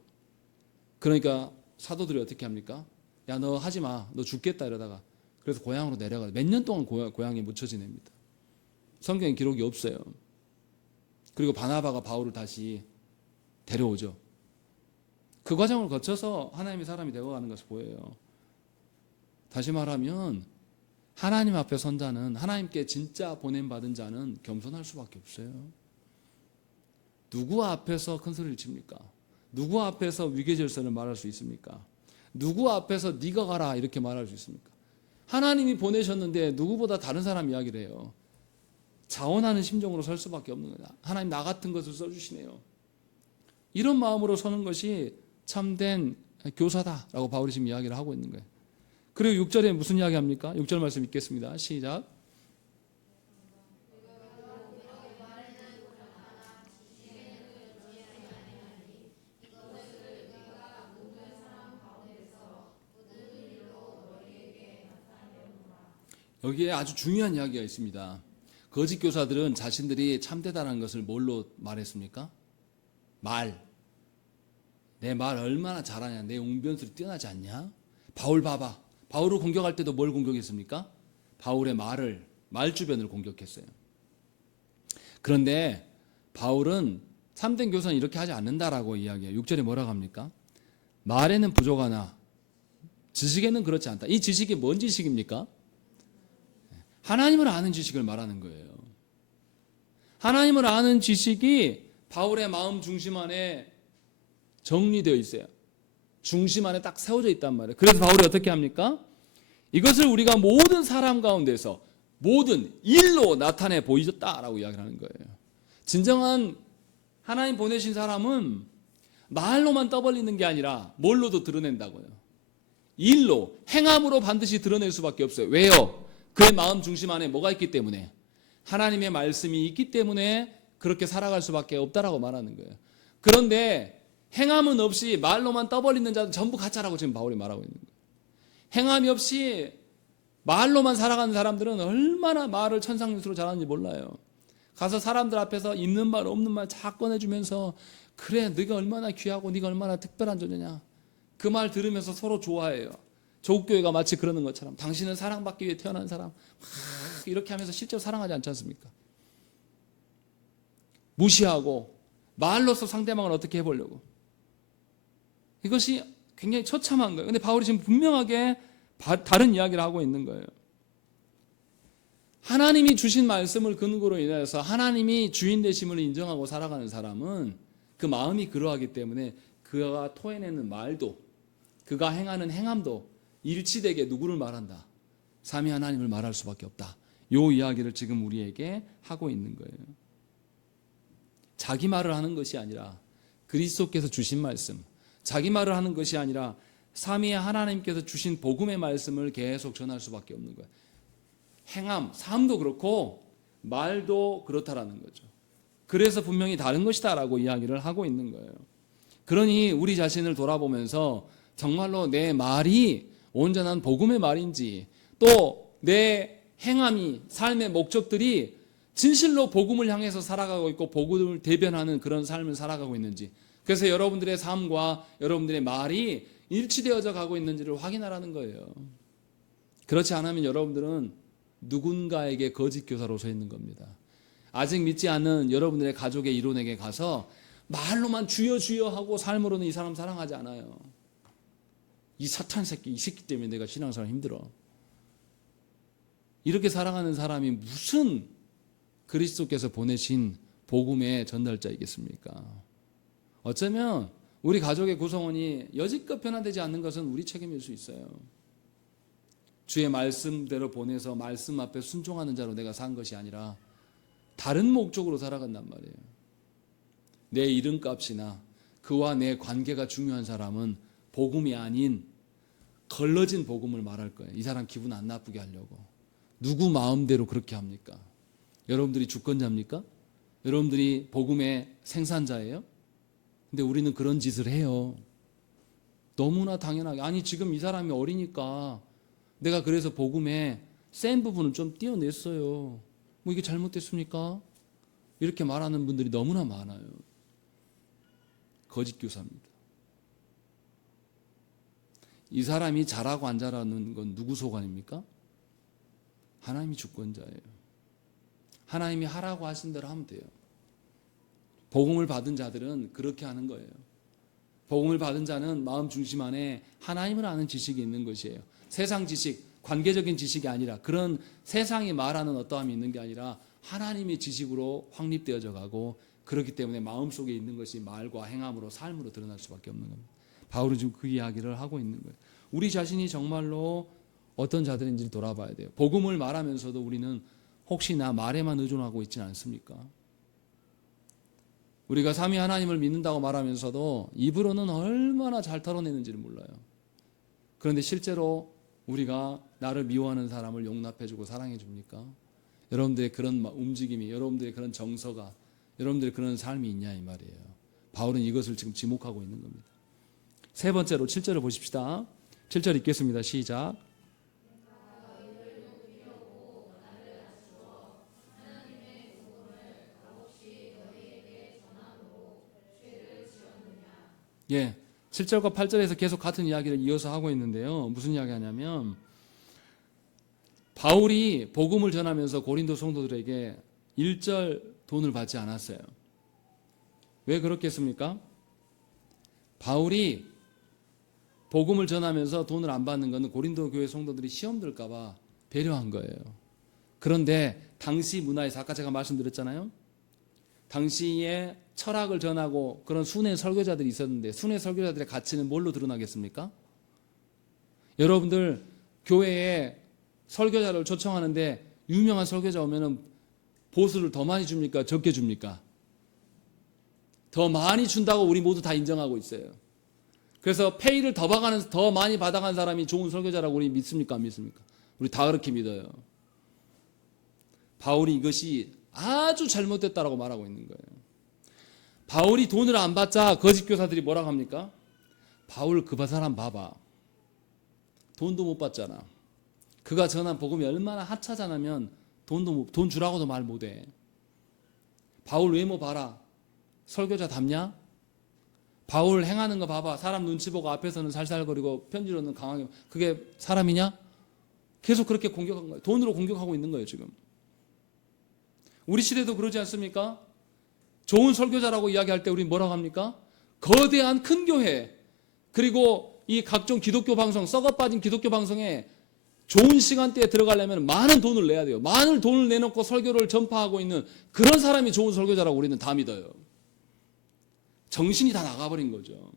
그러니까 사도들이 어떻게 합니까? 야, 너 하지 마. 너 죽겠다 이러다가 그래서 고향으로 내려가 몇 년 동안 고향에 묻혀 지냅니다. 성경에 기록이 없어요. 그리고 바나바가 바울을 다시 데려오죠. 그 과정을 거쳐서 하나님의 사람이 되어가는 것을 보여요. 다시 말하면 하나님 앞에 선 자는, 하나님께 진짜 보냄받은 자는 겸손할 수밖에 없어요. 누구 앞에서 큰 소리를 칩니까? 누구 앞에서 위계질서를 말할 수 있습니까? 누구 앞에서 네가 가라 이렇게 말할 수 있습니까? 하나님이 보내셨는데 누구보다 다른 사람 이야기를 해요. 자원하는 심정으로 설 수밖에 없는 거다. 하나님 나 같은 것을 써주시네요. 이런 마음으로 서는 것이 참된 교사다라고 바울이 지금 이야기를 하고 있는 거예요. 그리고 6절에 무슨 이야기 합니까? 6절 말씀 읽겠습니다. 시작. 여기에 아주 중요한 이야기가 있습니다. 거짓 교사들은 자신들이 참되다는 것을 뭘로 말했습니까? 내 말 얼마나 잘하냐, 내 웅변술이 뛰어나지 않냐? 바울 봐봐. 바울을 공격할 때도 뭘 공격했습니까? 바울의 말 주변을 공격했어요. 그런데 바울은 참된 교사는 이렇게 하지 않는다라고 이야기해요. 6절에 뭐라고 합니까? 말에는 부족하나 지식에는 그렇지 않다. 이 지식이 뭔 지식입니까? 하나님을 아는 지식을 말하는 거예요. 하나님을 아는 지식이 바울의 마음 중심 안에 정리되어 있어요. 중심 안에 딱 세워져 있단 말이에요. 그래서 바울이 어떻게 합니까? 이것을 우리가 모든 사람 가운데서 모든 일로 나타내 보여줬다라고 이야기를 하는 거예요. 진정한 하나님 보내신 사람은 말로만 떠벌리는 게 아니라 뭘로도 드러낸다고요. 일로, 행함으로 반드시 드러낼 수밖에 없어요. 왜요? 그의 마음 중심 안에 뭐가 있기 때문에, 하나님의 말씀이 있기 때문에 그렇게 살아갈 수밖에 없다라고 말하는 거예요. 그런데 행함은 없이 말로만 떠벌리는 자는 전부 가짜라고 지금 바울이 말하고 있는 거예요. 행함이 없이 말로만 살아가는 사람들은 얼마나 말을 천상유수로 잘하는지 몰라요. 가서 사람들 앞에서 있는 말 없는 말 다 꺼내주면서 그래 네가 얼마나 귀하고 네가 얼마나 특별한 존재냐, 그 말 들으면서 서로 좋아해요. 조국교회가 마치 그러는 것처럼 당신은 사랑받기 위해 태어난 사람 이렇게 하면서 실제로 사랑하지 않지 않습니까? 무시하고 말로서 상대방을 어떻게 해보려고. 이것이 굉장히 처참한 거예요. 근데 바울이 지금 분명하게 다른 이야기를 하고 있는 거예요. 하나님이 주신 말씀을 근거로 인해서 하나님이 주인 되심을 인정하고 살아가는 사람은 그 마음이 그러하기 때문에 그가 토해내는 말도, 그가 행하는 행함도 일치되게 누구를 말한다? 삼위 하나님을 말할 수밖에 없다. 이 이야기를 지금 우리에게 하고 있는 거예요. 자기 말을 하는 것이 아니라 그리스도께서 주신 말씀, 자기 말을 하는 것이 아니라 삼위의 하나님께서 주신 복음의 말씀을 계속 전할 수밖에 없는 거예요. 행함, 삶도 그렇고 말도 그렇다라는 거죠. 그래서 분명히 다른 것이다라고 이야기를 하고 있는 거예요. 그러니 우리 자신을 돌아보면서 정말로 내 말이 온전한 복음의 말인지, 또 내 행함이, 삶의 목적들이 진실로 복음을 향해서 살아가고 있고 복음을 대변하는 그런 삶을 살아가고 있는지, 그래서 여러분들의 삶과 여러분들의 말이 일치되어져 가고 있는지를 확인하라는 거예요. 그렇지 않으면 여러분들은 누군가에게 거짓 교사로 서 있는 겁니다. 아직 믿지 않는 여러분들의 가족의 이론에게 가서 말로만 주여 주여 하고 삶으로는 이 사람 사랑하지 않아요. 이 사탄 새끼, 이 새끼 때문에 내가 신앙생활 힘들어. 이렇게 살아가는 사람이 무슨 그리스도께서 보내신 복음의 전달자이겠습니까? 어쩌면 우리 가족의 구성원이 여지껏 변화되지 않는 것은 우리 책임일 수 있어요. 주의 말씀대로 보내서 말씀 앞에 순종하는 자로 내가 산 것이 아니라 다른 목적으로 살아간단 말이에요. 내 이름값이나 그와 내 관계가 중요한 사람은 복음이 아닌 걸러진 복음을 말할 거예요. 이 사람 기분 안 나쁘게 하려고. 누구 마음대로 그렇게 합니까? 여러분들이 주권자입니까? 여러분들이 복음의 생산자예요? 근데 우리는 그런 짓을 해요. 너무나 당연하게. 아니 지금 이 사람이 어리니까 내가 그래서 복음에 센 부분을 좀 띄어냈어요. 뭐 이게 잘못됐습니까? 이렇게 말하는 분들이 너무나 많아요. 거짓 교사입니다. 이 사람이 잘하고 안 잘하는 건 누구 소관입니까? 하나님이 주권자예요. 하나님이 하라고 하신 대로 하면 돼요. 복음을 받은 자들은 그렇게 하는 거예요. 복음을 받은 자는 마음 중심 안에 하나님을 아는 지식이 있는 것이에요. 세상 지식, 관계적인 지식이 아니라 그런 세상이 말하는 어떠함이 있는 게 아니라 하나님의 지식으로 확립되어져 가고, 그렇기 때문에 마음속에 있는 것이 말과 행함으로 삶으로 드러날 수밖에 없는 겁니다. 바울은 지금 그 이야기를 하고 있는 거예요. 우리 자신이 정말로 어떤 자들인지를 돌아봐야 돼요. 복음을 말하면서도 우리는 혹시나 말에만 의존하고 있지는 않습니까? 우리가 삼위 하나님을 믿는다고 말하면서도 입으로는 얼마나 잘 털어내는지를 몰라요. 그런데 실제로 우리가 나를 미워하는 사람을 용납해주고 사랑해줍니까? 여러분들의 그런 움직임이, 여러분들의 그런 정서가, 여러분들의 그런 삶이 있냐 이 말이에요. 바울은 이것을 지금 지목하고 있는 겁니다. 세 번째로 7절을 보십시다. 7절 읽겠습니다. 시작. 예, 7절과 8절에서 계속 같은 이야기를 이어서 하고 있는데요. 무슨 이야기 하냐면, 바울이 복음을 전하면서 고린도 성도들에게 일절 돈을 받지 않았어요. 왜 그렇겠습니까? 바울이 복음을 전하면서 돈을 안 받는 것은 고린도 교회 성도들이 시험 들까 봐 배려한 거예요. 그런데 당시 문화에서 아까 제가 말씀드렸잖아요. 당시에 철학을 전하고 그런 순회 설교자들이 있었는데, 순회 설교자들의 가치는 뭘로 드러나겠습니까? 여러분들 교회에 설교자를 초청하는데 유명한 설교자 오면은 보수를 더 많이 줍니까? 적게 줍니까? 더 많이 준다고 우리 모두 다 인정하고 있어요. 그래서 페이를 더 많이 받아간 사람이 좋은 설교자라고 우리 믿습니까? 안 믿습니까? 우리 다 그렇게 믿어요. 바울이 이것이 아주 잘못됐다라고 말하고 있는 거예요. 바울이 돈을 안 받자 거짓 교사들이 뭐라고 합니까? 바울 그 사람 봐봐. 돈도 못 받잖아. 그가 전한 복음이 얼마나 하찮으면 돈 주라고도 말 못해. 바울 외모 봐라. 설교자답냐? 바울 행하는 거 봐봐. 사람 눈치 보고 앞에서는 살살거리고 편지로는 강하게. 그게 사람이냐? 계속 그렇게 공격한 거예요. 돈으로 공격하고 있는 거예요 지금. 우리 시대도 그러지 않습니까? 좋은 설교자라고 이야기할 때 우리 뭐라고 합니까? 거대한 큰 교회, 그리고 이 각종 기독교 방송, 썩어 빠진 기독교 방송에 좋은 시간대에 들어가려면 많은 돈을 내야 돼요. 많은 돈을 내놓고 설교를 전파하고 있는 그런 사람이 좋은 설교자라고 우리는 다 믿어요. 정신이 다 나가버린 거죠.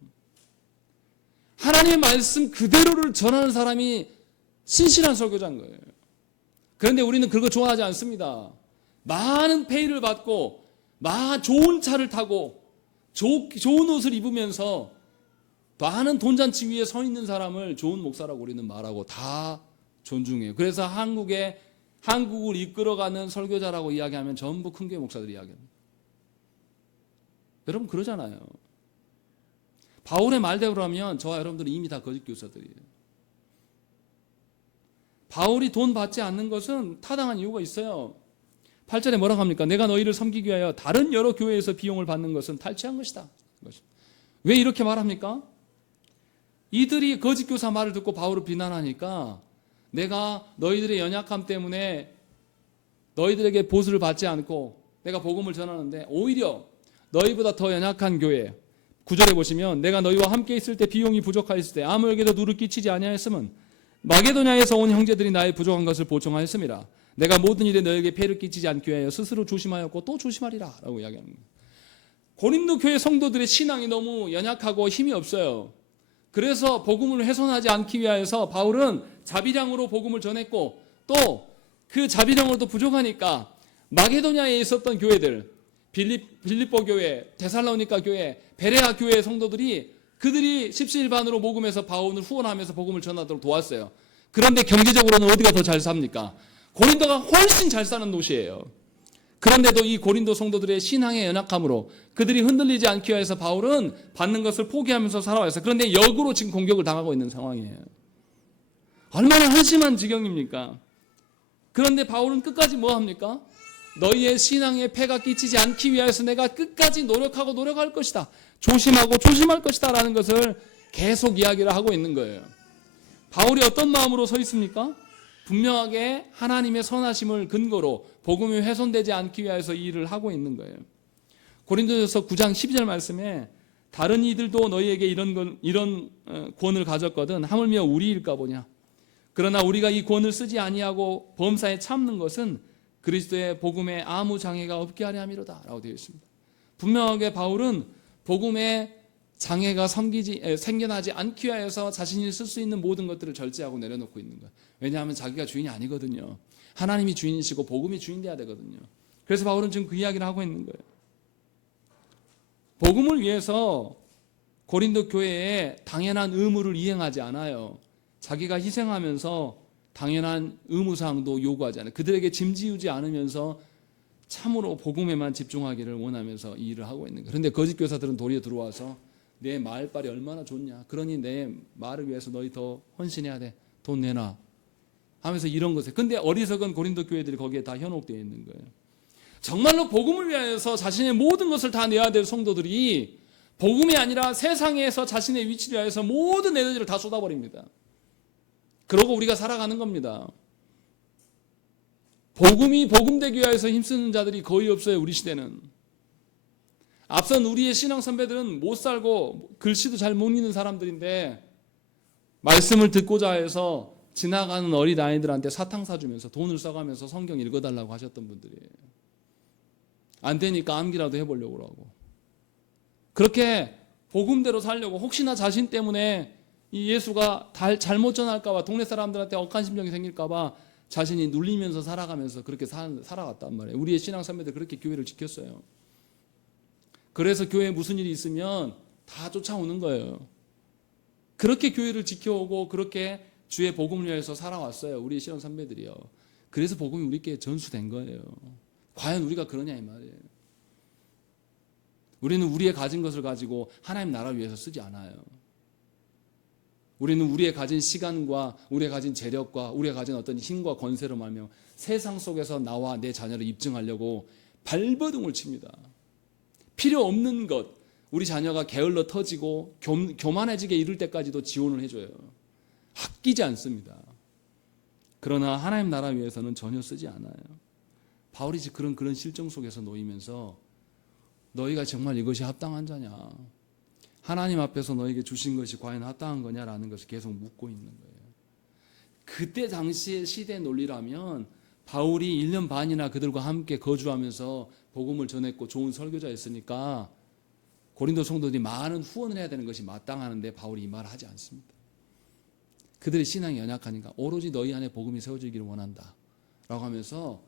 하나님의 말씀 그대로를 전하는 사람이 신실한 설교자인 거예요. 그런데 우리는 그거 좋아하지 않습니다. 많은 페이를 받고 좋은 차를 타고 좋은 옷을 입으면서 많은 돈잔치 위에 서 있는 사람을 좋은 목사라고 우리는 말하고 다 존중해요. 그래서 한국을 이끌어가는 설교자라고 이야기하면 전부 큰 교회 목사들이 이야기합니다. 여러분 그러잖아요. 바울의 말대로 하면 저와 여러분들은 이미 다 거짓 교사들이에요. 바울이 돈 받지 않는 것은 타당한 이유가 있어요. 8절에 뭐라고 합니까? 내가 너희를 섬기기 위하여 다른 여러 교회에서 비용을 받는 것은 탈취한 것이다. 왜 이렇게 말합니까? 이들이 거짓 교사 말을 듣고 바울을 비난하니까 내가 너희들의 연약함 때문에 너희들에게 보수를 받지 않고 내가 복음을 전하는데 오히려 너희보다 더 연약한 교회, 9절에 보시면 내가 너희와 함께 있을 때 비용이 부족하였을 때 아무에게도 누를 끼치지 아니하였음은 마게도냐에서 온 형제들이 나의 부족한 것을 보충하였음이라. 내가 모든 일에 너에게 폐를 끼치지 않기 위하여 스스로 조심하였고 또 조심하리라 라고 이야기합니다. 고린도 교회 성도들의 신앙이 너무 연약하고 힘이 없어요. 그래서 복음을 훼손하지 않기 위하여서 바울은 자비량으로 복음을 전했고 또 그 자비량으로도 부족하니까 마게도냐에 있었던 교회들, 빌립보 교회, 데살로니가 교회, 베레아 교회 성도들이 그들이 십시일반으로 모금해서 바울을 후원하면서 복음을 전하도록 도왔어요. 그런데 경제적으로는 어디가 더 잘 삽니까? 고린도가 훨씬 잘 사는 도시예요. 그런데도 이 고린도 성도들의 신앙의 연약함으로 그들이 흔들리지 않기 위해서 바울은 받는 것을 포기하면서 살아왔어요. 그런데 역으로 지금 공격을 당하고 있는 상황이에요. 얼마나 한심한 지경입니까? 그런데 바울은 끝까지 뭐 합니까? 너희의 신앙에 폐가 끼치지 않기 위해서 내가 끝까지 노력할 것이다. 조심하고 조심할 것이다 라는 것을 계속 이야기를 하고 있는 거예요. 바울이 어떤 마음으로 서 있습니까? 분명하게 하나님의 선하심을 근거로 복음이 훼손되지 않기 위해서 이 일을 하고 있는 거예요. 고린도전서 9장 12절 말씀에 다른 이들도 너희에게 이런 권을 가졌거든 하물며 우리일까 보냐. 그러나 우리가 이 권을 쓰지 아니하고 범사에 참는 것은 그리스도의 복음에 아무 장애가 없게 하려 함이로다 라고 되어 있습니다. 분명하게 바울은 복음의 장애가 생겨나지 않기 위해서 자신이 쓸 수 있는 모든 것들을 절제하고 내려놓고 있는 거예요. 왜냐하면 자기가 주인이 아니거든요. 하나님이 주인이시고 복음이 주인 돼야 되거든요. 그래서 바울은 지금 그 이야기를 하고 있는 거예요. 복음을 위해서 고린도 교회에 당연한 의무를 이행하지 않아요. 자기가 희생하면서 당연한 의무사항도 요구하지 않아요. 그들에게 짐지우지 않으면서 참으로 복음에만 집중하기를 원하면서 이 일을 하고 있는 거예요. 그런데 거짓 교사들은 도리어 들어와서 내 말빨이 얼마나 좋냐. 그러니 내 말을 위해서 너희 더 헌신해야 돼. 돈 내놔. 하면서 이런 것에. 근데 어리석은 고린도 교회들이 거기에 다 현혹되어 있는 거예요. 정말로 복음을 위하여서 자신의 모든 것을 다 내야 될 성도들이 복음이 아니라 세상에서 자신의 위치를 위하여서 모든 에너지를 다 쏟아버립니다. 그러고 우리가 살아가는 겁니다. 복음이 복음되기 위해서 힘쓰는 자들이 거의 없어요. 우리 시대는. 앞선 우리의 신앙 선배들은 못 살고 글씨도 잘 못 읽는 사람들인데 말씀을 듣고자 해서 지나가는 어린아이들한테 사탕 사주면서 돈을 써가면서 성경 읽어달라고 하셨던 분들이에요. 안 되니까 암기라도 해보려고 하고. 그렇게 복음대로 살려고 혹시나 자신 때문에 이 예수가 잘못 전할까봐 동네 사람들한테 억한 심정이 생길까봐 자신이 눌리면서 살아가면서 그렇게 살아갔단 말이에요. 우리의 신앙 선배들 그렇게 교회를 지켰어요. 그래서 교회에 무슨 일이 있으면 다 쫓아오는 거예요. 그렇게 교회를 지켜오고 그렇게 주의 복음을 위해서 살아왔어요. 우리의 신앙 선배들이요. 그래서 복음이 우리께 전수된 거예요. 과연 우리가 그러냐 이 말이에요. 우리는 우리의 가진 것을 가지고 하나님 나라를 위해서 쓰지 않아요. 우리는 우리의 가진 시간과 우리의 가진 재력과 우리의 가진 어떤 힘과 권세로 말며 세상 속에서 나와 내 자녀를 입증하려고 발버둥을 칩니다. 필요 없는 것, 우리 자녀가 게을러 터지고 교만해지게 이를 때까지도 지원을 해줘요. 아끼지 않습니다. 그러나 하나님 나라 위해서는 전혀 쓰지 않아요. 바울이 그런 실정 속에서 놓이면서 너희가 정말 이것이 합당한 자냐? 하나님 앞에서 너에게 주신 것이 과연 합당한 거냐라는 것을 계속 묻고 있는 거예요. 그때 당시의 시대 논리라면 바울이 1년 반이나 그들과 함께 거주하면서 복음을 전했고 좋은 설교자였으니까 고린도 성도들이 많은 후원을 해야 되는 것이 마땅하는데 바울이 이 말을 하지 않습니다. 그들의 신앙이 연약하니까 오로지 너희 안에 복음이 세워지기를 원한다 라고 하면서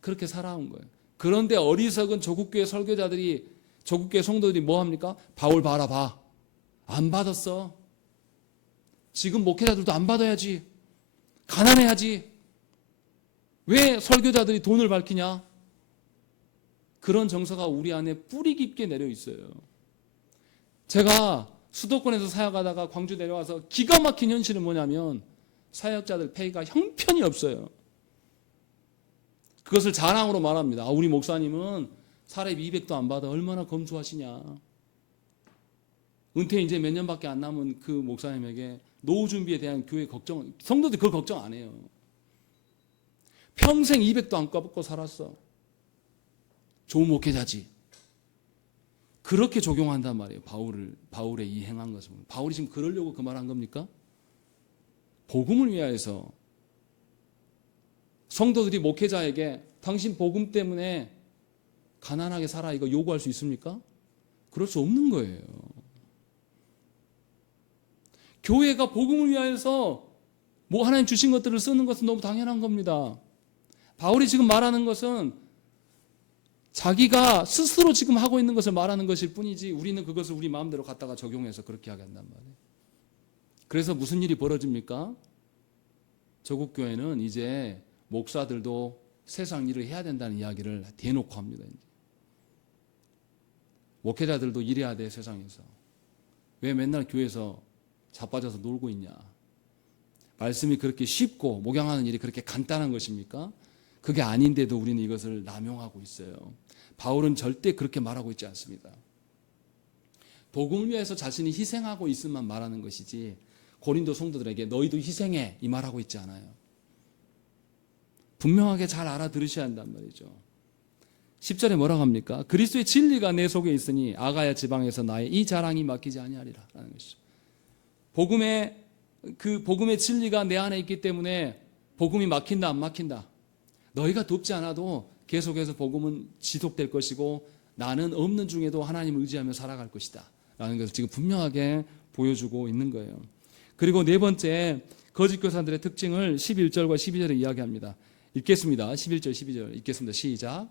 그렇게 살아온 거예요. 그런데 어리석은 조국교회 설교자들이 조국교회 성도들이 뭐 합니까? 바울 봐라 봐. 안 받았어. 지금 목회자들도 안 받아야지. 가난해야지. 왜 설교자들이 돈을 밝히냐? 그런 정서가 우리 안에 뿌리 깊게 내려 있어요. 제가 수도권에서 사역하다가 광주 내려와서 기가 막힌 현실은 뭐냐면 사역자들 페이가 형편이 없어요. 그것을 자랑으로 말합니다. 우리 목사님은 사례비 200도 안 받아. 얼마나 검소하시냐. 은퇴 이제 몇 년밖에 안 남은 그 목사님에게 노후 준비에 대한 교회 걱정, 성도들이 그걸 걱정 안 해요. 평생 200도 안 까먹고 살았어. 좋은 목회자지. 그렇게 적용한단 말이에요. 바울의 이 행한 것을. 바울이 지금 그러려고 그 말한 겁니까? 복음을 위하여서 성도들이 목회자에게 당신 복음 때문에 가난하게 살아 이거 요구할 수 있습니까? 그럴 수 없는 거예요. 교회가 복음을 위하여서 뭐 하나님 주신 것들을 쓰는 것은 너무 당연한 겁니다. 바울이 지금 말하는 것은 자기가 스스로 지금 하고 있는 것을 말하는 것일 뿐이지 우리는 그것을 우리 마음대로 갖다가 적용해서 그렇게 하게 한단 말이에요. 그래서 무슨 일이 벌어집니까? 조국교회는 이제 목사들도 세상 일을 해야 된다는 이야기를 대놓고 합니다. 이제. 목회자들도 일해야 돼 세상에서. 왜 맨날 교회에서 자빠져서 놀고 있냐. 말씀이 그렇게 쉽고 목양하는 일이 그렇게 간단한 것입니까? 그게 아닌데도 우리는 이것을 남용하고 있어요. 바울은 절대 그렇게 말하고 있지 않습니다. 복음을 위해서 자신이 희생하고 있음만 말하는 것이지 고린도 성도들에게 너희도 희생해 이 말하고 있지 않아요. 분명하게 잘 알아들으셔야 한단 말이죠. 10절에 뭐라고 합니까? 그리스도의 진리가 내 속에 있으니 아가야 지방에서 나의 이 자랑이 맡기지 아니하리라 라는 것이죠. 복음의 진리가 내 안에 있기 때문에 복음이 막힌다 안 막힌다. 너희가 돕지 않아도 계속해서 복음은 지속될 것이고 나는 없는 중에도 하나님을 의지하며 살아갈 것이다 라는 것을 지금 분명하게 보여주고 있는 거예요. 그리고 네 번째 거짓 교사들의 특징을 11절과 12절에 이야기합니다. 읽겠습니다. 11절 12절 읽겠습니다. 시작.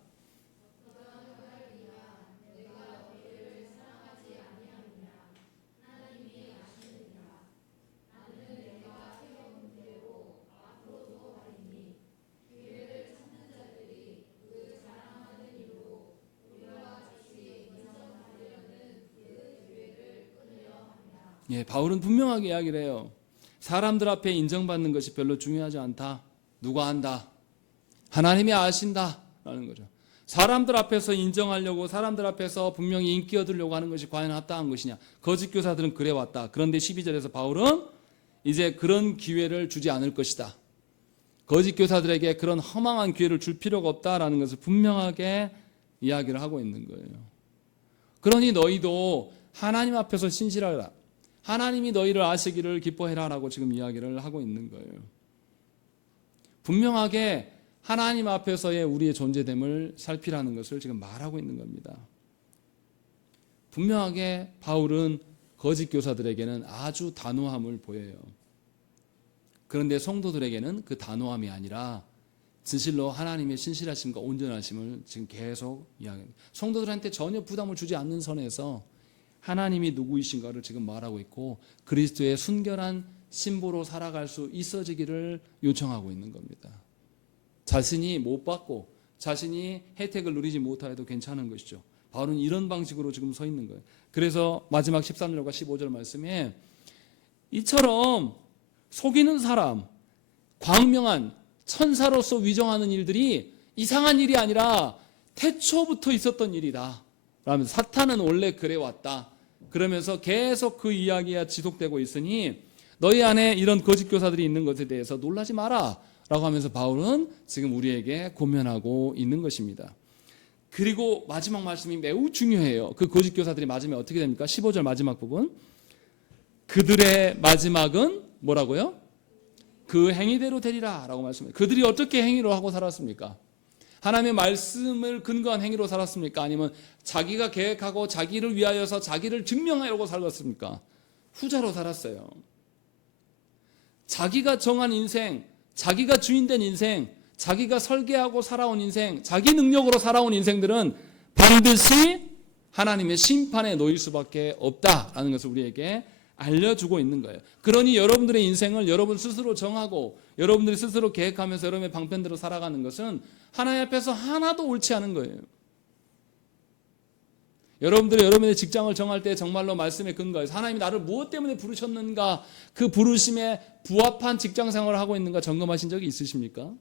예, 바울은 분명하게 이야기를 해요. 사람들 앞에 인정받는 것이 별로 중요하지 않다. 누가 안다. 하나님이 아신다 라는 거죠. 사람들 앞에서 인정하려고 사람들 앞에서 분명히 인기 얻으려고 하는 것이 과연 합당한 것이냐. 거짓 교사들은 그래왔다. 그런데 12절에서 바울은 이제 그런 기회를 주지 않을 것이다. 거짓 교사들에게 그런 허망한 기회를 줄 필요가 없다라는 것을 분명하게 이야기를 하고 있는 거예요. 그러니 너희도 하나님 앞에서 신실하라. 하나님이 너희를 아시기를 기뻐해라라고 지금 이야기를 하고 있는 거예요. 분명하게 하나님 앞에서의 우리의 존재됨을 살피라는 것을 지금 말하고 있는 겁니다. 분명하게 바울은 거짓 교사들에게는 아주 단호함을 보여요. 그런데 성도들에게는 그 단호함이 아니라 진실로 하나님의 신실하심과 온전하심을 지금 계속 이야기합니다. 성도들한테 전혀 부담을 주지 않는 선에서 하나님이 누구이신가를 지금 말하고 있고 그리스도의 순결한 신부로 살아갈 수 있어지기를 요청하고 있는 겁니다. 자신이 못 받고 자신이 혜택을 누리지 못하여도 괜찮은 것이죠. 바울은 이런 방식으로 지금 서 있는 거예요. 그래서 마지막 13절과 15절 말씀에 이처럼 속이는 사람, 광명한 천사로서 위정하는 일들이 이상한 일이 아니라 태초부터 있었던 일이다 라면서 사탄은 원래 그래왔다. 그러면서 계속 그 이야기가 지속되고 있으니 너희 안에 이런 거짓 교사들이 있는 것에 대해서 놀라지 마라 라고 하면서 바울은 지금 우리에게 권면하고 있는 것입니다. 그리고 마지막 말씀이 매우 중요해요. 그 거짓 교사들이 맞으면 어떻게 됩니까? 15절 마지막 부분. 그들의 마지막은 뭐라고요? 그 행위대로 되리라 라고 말씀해요. 그들이 어떻게 행위로 하고 살았습니까? 하나님의 말씀을 근거한 행위로 살았습니까? 아니면 자기가 계획하고 자기를 위하여서 자기를 증명하려고 살았습니까? 후자로 살았어요. 자기가 정한 인생, 자기가 주인된 인생, 자기가 설계하고 살아온 인생, 자기 능력으로 살아온 인생들은 반드시 하나님의 심판에 놓일 수밖에 없다라는 것을 우리에게 알려주고 있는 거예요. 그러니 여러분들의 인생을 여러분 스스로 정하고 여러분들이 스스로 계획하면서 여러분의 방편대로 살아가는 것은 하나님 앞에서 하나도 옳지 않은 거예요. 여러분들이 여러분의 직장을 정할 때 정말로 말씀에 근거해서 하나님이 나를 무엇 때문에 부르셨는가, 그 부르심에 부합한 직장 생활을 하고 있는가 점검하신 적이 있으십니까?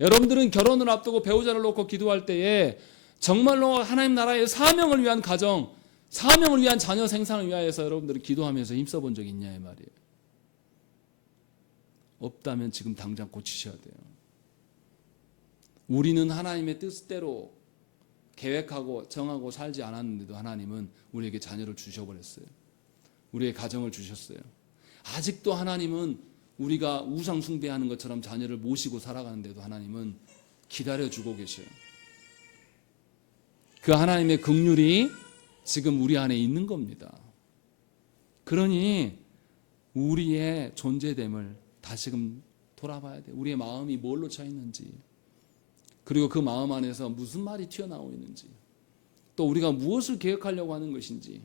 여러분들은 결혼을 앞두고 배우자를 놓고 기도할 때에 정말로 하나님 나라의 사명을 위한 가정, 사명을 위한 자녀 생산을 위하여서 여러분들이 기도하면서 힘써본 적이 있냐 이 말이에요. 없다면 지금 당장 고치셔야 돼요. 우리는 하나님의 뜻대로 계획하고 정하고 살지 않았는데도 하나님은 우리에게 자녀를 주셔버렸어요. 우리의 가정을 주셨어요. 아직도 하나님은 우리가 우상 숭배하는 것처럼 자녀를 모시고 살아가는데도 하나님은 기다려주고 계셔요. 그 하나님의 긍휼이 지금 우리 안에 있는 겁니다. 그러니 우리의 존재됨을 다시금 돌아봐야 돼요. 우리의 마음이 뭘로 차 있는지, 그리고 그 마음 안에서 무슨 말이 튀어나오고 있는지, 또 우리가 무엇을 계획하려고 하는 것인지,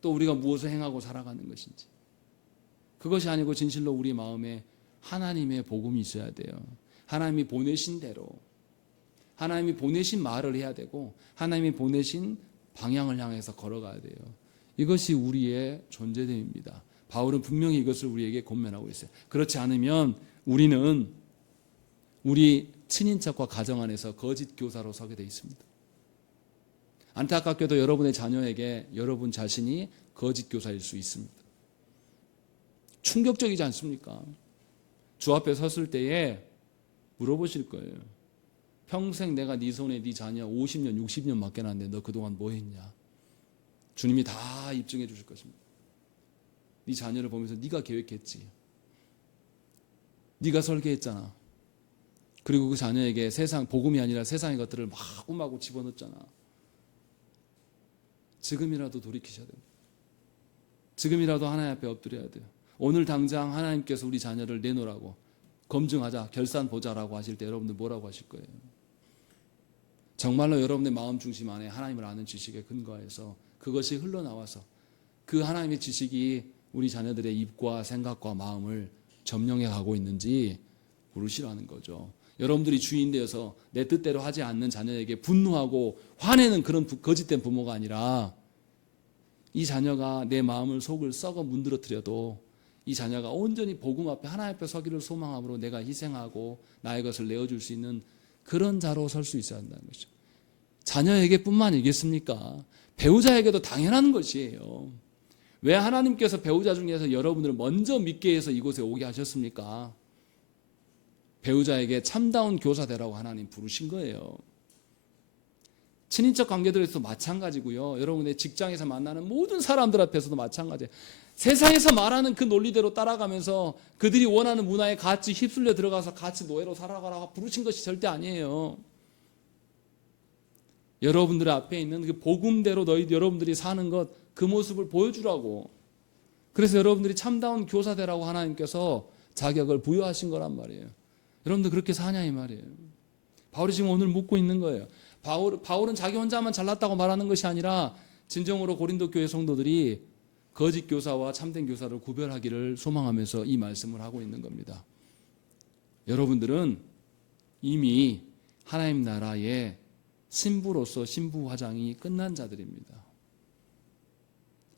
또 우리가 무엇을 행하고 살아가는 것인지, 그것이 아니고 진실로 우리 마음에 하나님의 복음이 있어야 돼요. 하나님이 보내신 대로, 하나님이 보내신 말을 해야 되고 하나님이 보내신 방향을 향해서 걸어가야 돼요. 이것이 우리의 존재됨입니다. 바울은 분명히 이것을 우리에게 권면하고 있어요. 그렇지 않으면 우리는 우리 친인척과 가정 안에서 거짓 교사로 서게 돼 있습니다. 안타깝게도 여러분의 자녀에게 여러분 자신이 거짓 교사일 수 있습니다. 충격적이지 않습니까? 주 앞에 섰을 때에 물어보실 거예요. 평생 내가 네 손에 네 자녀 50년, 60년 맡겨놨는데 너 그동안 뭐 했냐? 주님이 다 입증해 주실 것입니다. 네 자녀를 보면서 네가 계획했지. 네가 설계했잖아. 그리고 그 자녀에게 세상, 복음이 아니라 세상의 것들을 마구마구 집어넣었잖아. 지금이라도 돌이키셔야 됩니다. 지금이라도 하나님 앞에 엎드려야 돼요. 오늘 당장 하나님께서 우리 자녀를 내놓으라고, 검증하자, 결산 보자라고 하실 때 여러분들 뭐라고 하실 거예요? 정말로 여러분의 마음 중심 안에 하나님을 아는 지식에 근거해서 그것이 흘러나와서 그 하나님의 지식이 우리 자녀들의 입과 생각과 마음을 점령해 가고 있는지 물으시라는 거죠. 여러분들이 주인 되어서 내 뜻대로 하지 않는 자녀에게 분노하고 화내는 그런 거짓된 부모가 아니라, 이 자녀가 내 마음을 속을 썩어 문드러뜨려도 이 자녀가 온전히 복음 앞에 하나님 앞에 서기를 소망함으로 내가 희생하고 나의 것을 내어줄 수 있는 그런 자로 설 수 있어야 한다는 것이죠. 자녀에게뿐만 아니겠습니까? 배우자에게도 당연한 것이에요. 왜 하나님께서 배우자 중에서 여러분들을 먼저 믿게 해서 이곳에 오게 하셨습니까? 배우자에게 참다운 교사 되라고 하나님 부르신 거예요. 친인척 관계들에서도 마찬가지고요. 여러분의 직장에서 만나는 모든 사람들 앞에서도 마찬가지예요. 세상에서 말하는 그 논리대로 따라가면서 그들이 원하는 문화에 같이 휩쓸려 들어가서 같이 노예로 살아가라고 부르신 것이 절대 아니에요. 여러분들 앞에 있는 그 복음대로 여러분들이 사는 것, 그 모습을 보여주라고. 그래서 여러분들이 참다운 교사 되라고 하나님께서 자격을 부여하신 거란 말이에요. 여러분들 그렇게 사냐 이 말이에요. 바울이 지금 오늘 묻고 있는 거예요. 바울은 자기 혼자만 잘났다고 말하는 것이 아니라 진정으로 고린도 교회 성도들이 거짓 교사와 참된 교사를 구별하기를 소망하면서 이 말씀을 하고 있는 겁니다. 여러분들은 이미 하나님 나라의 신부로서 신부 화장이 끝난 자들입니다.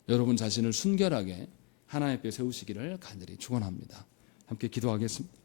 여러분 자신을 순결하게 하나님 앞에 세우시기를 간절히 축원합니다. 함께 기도하겠습니다.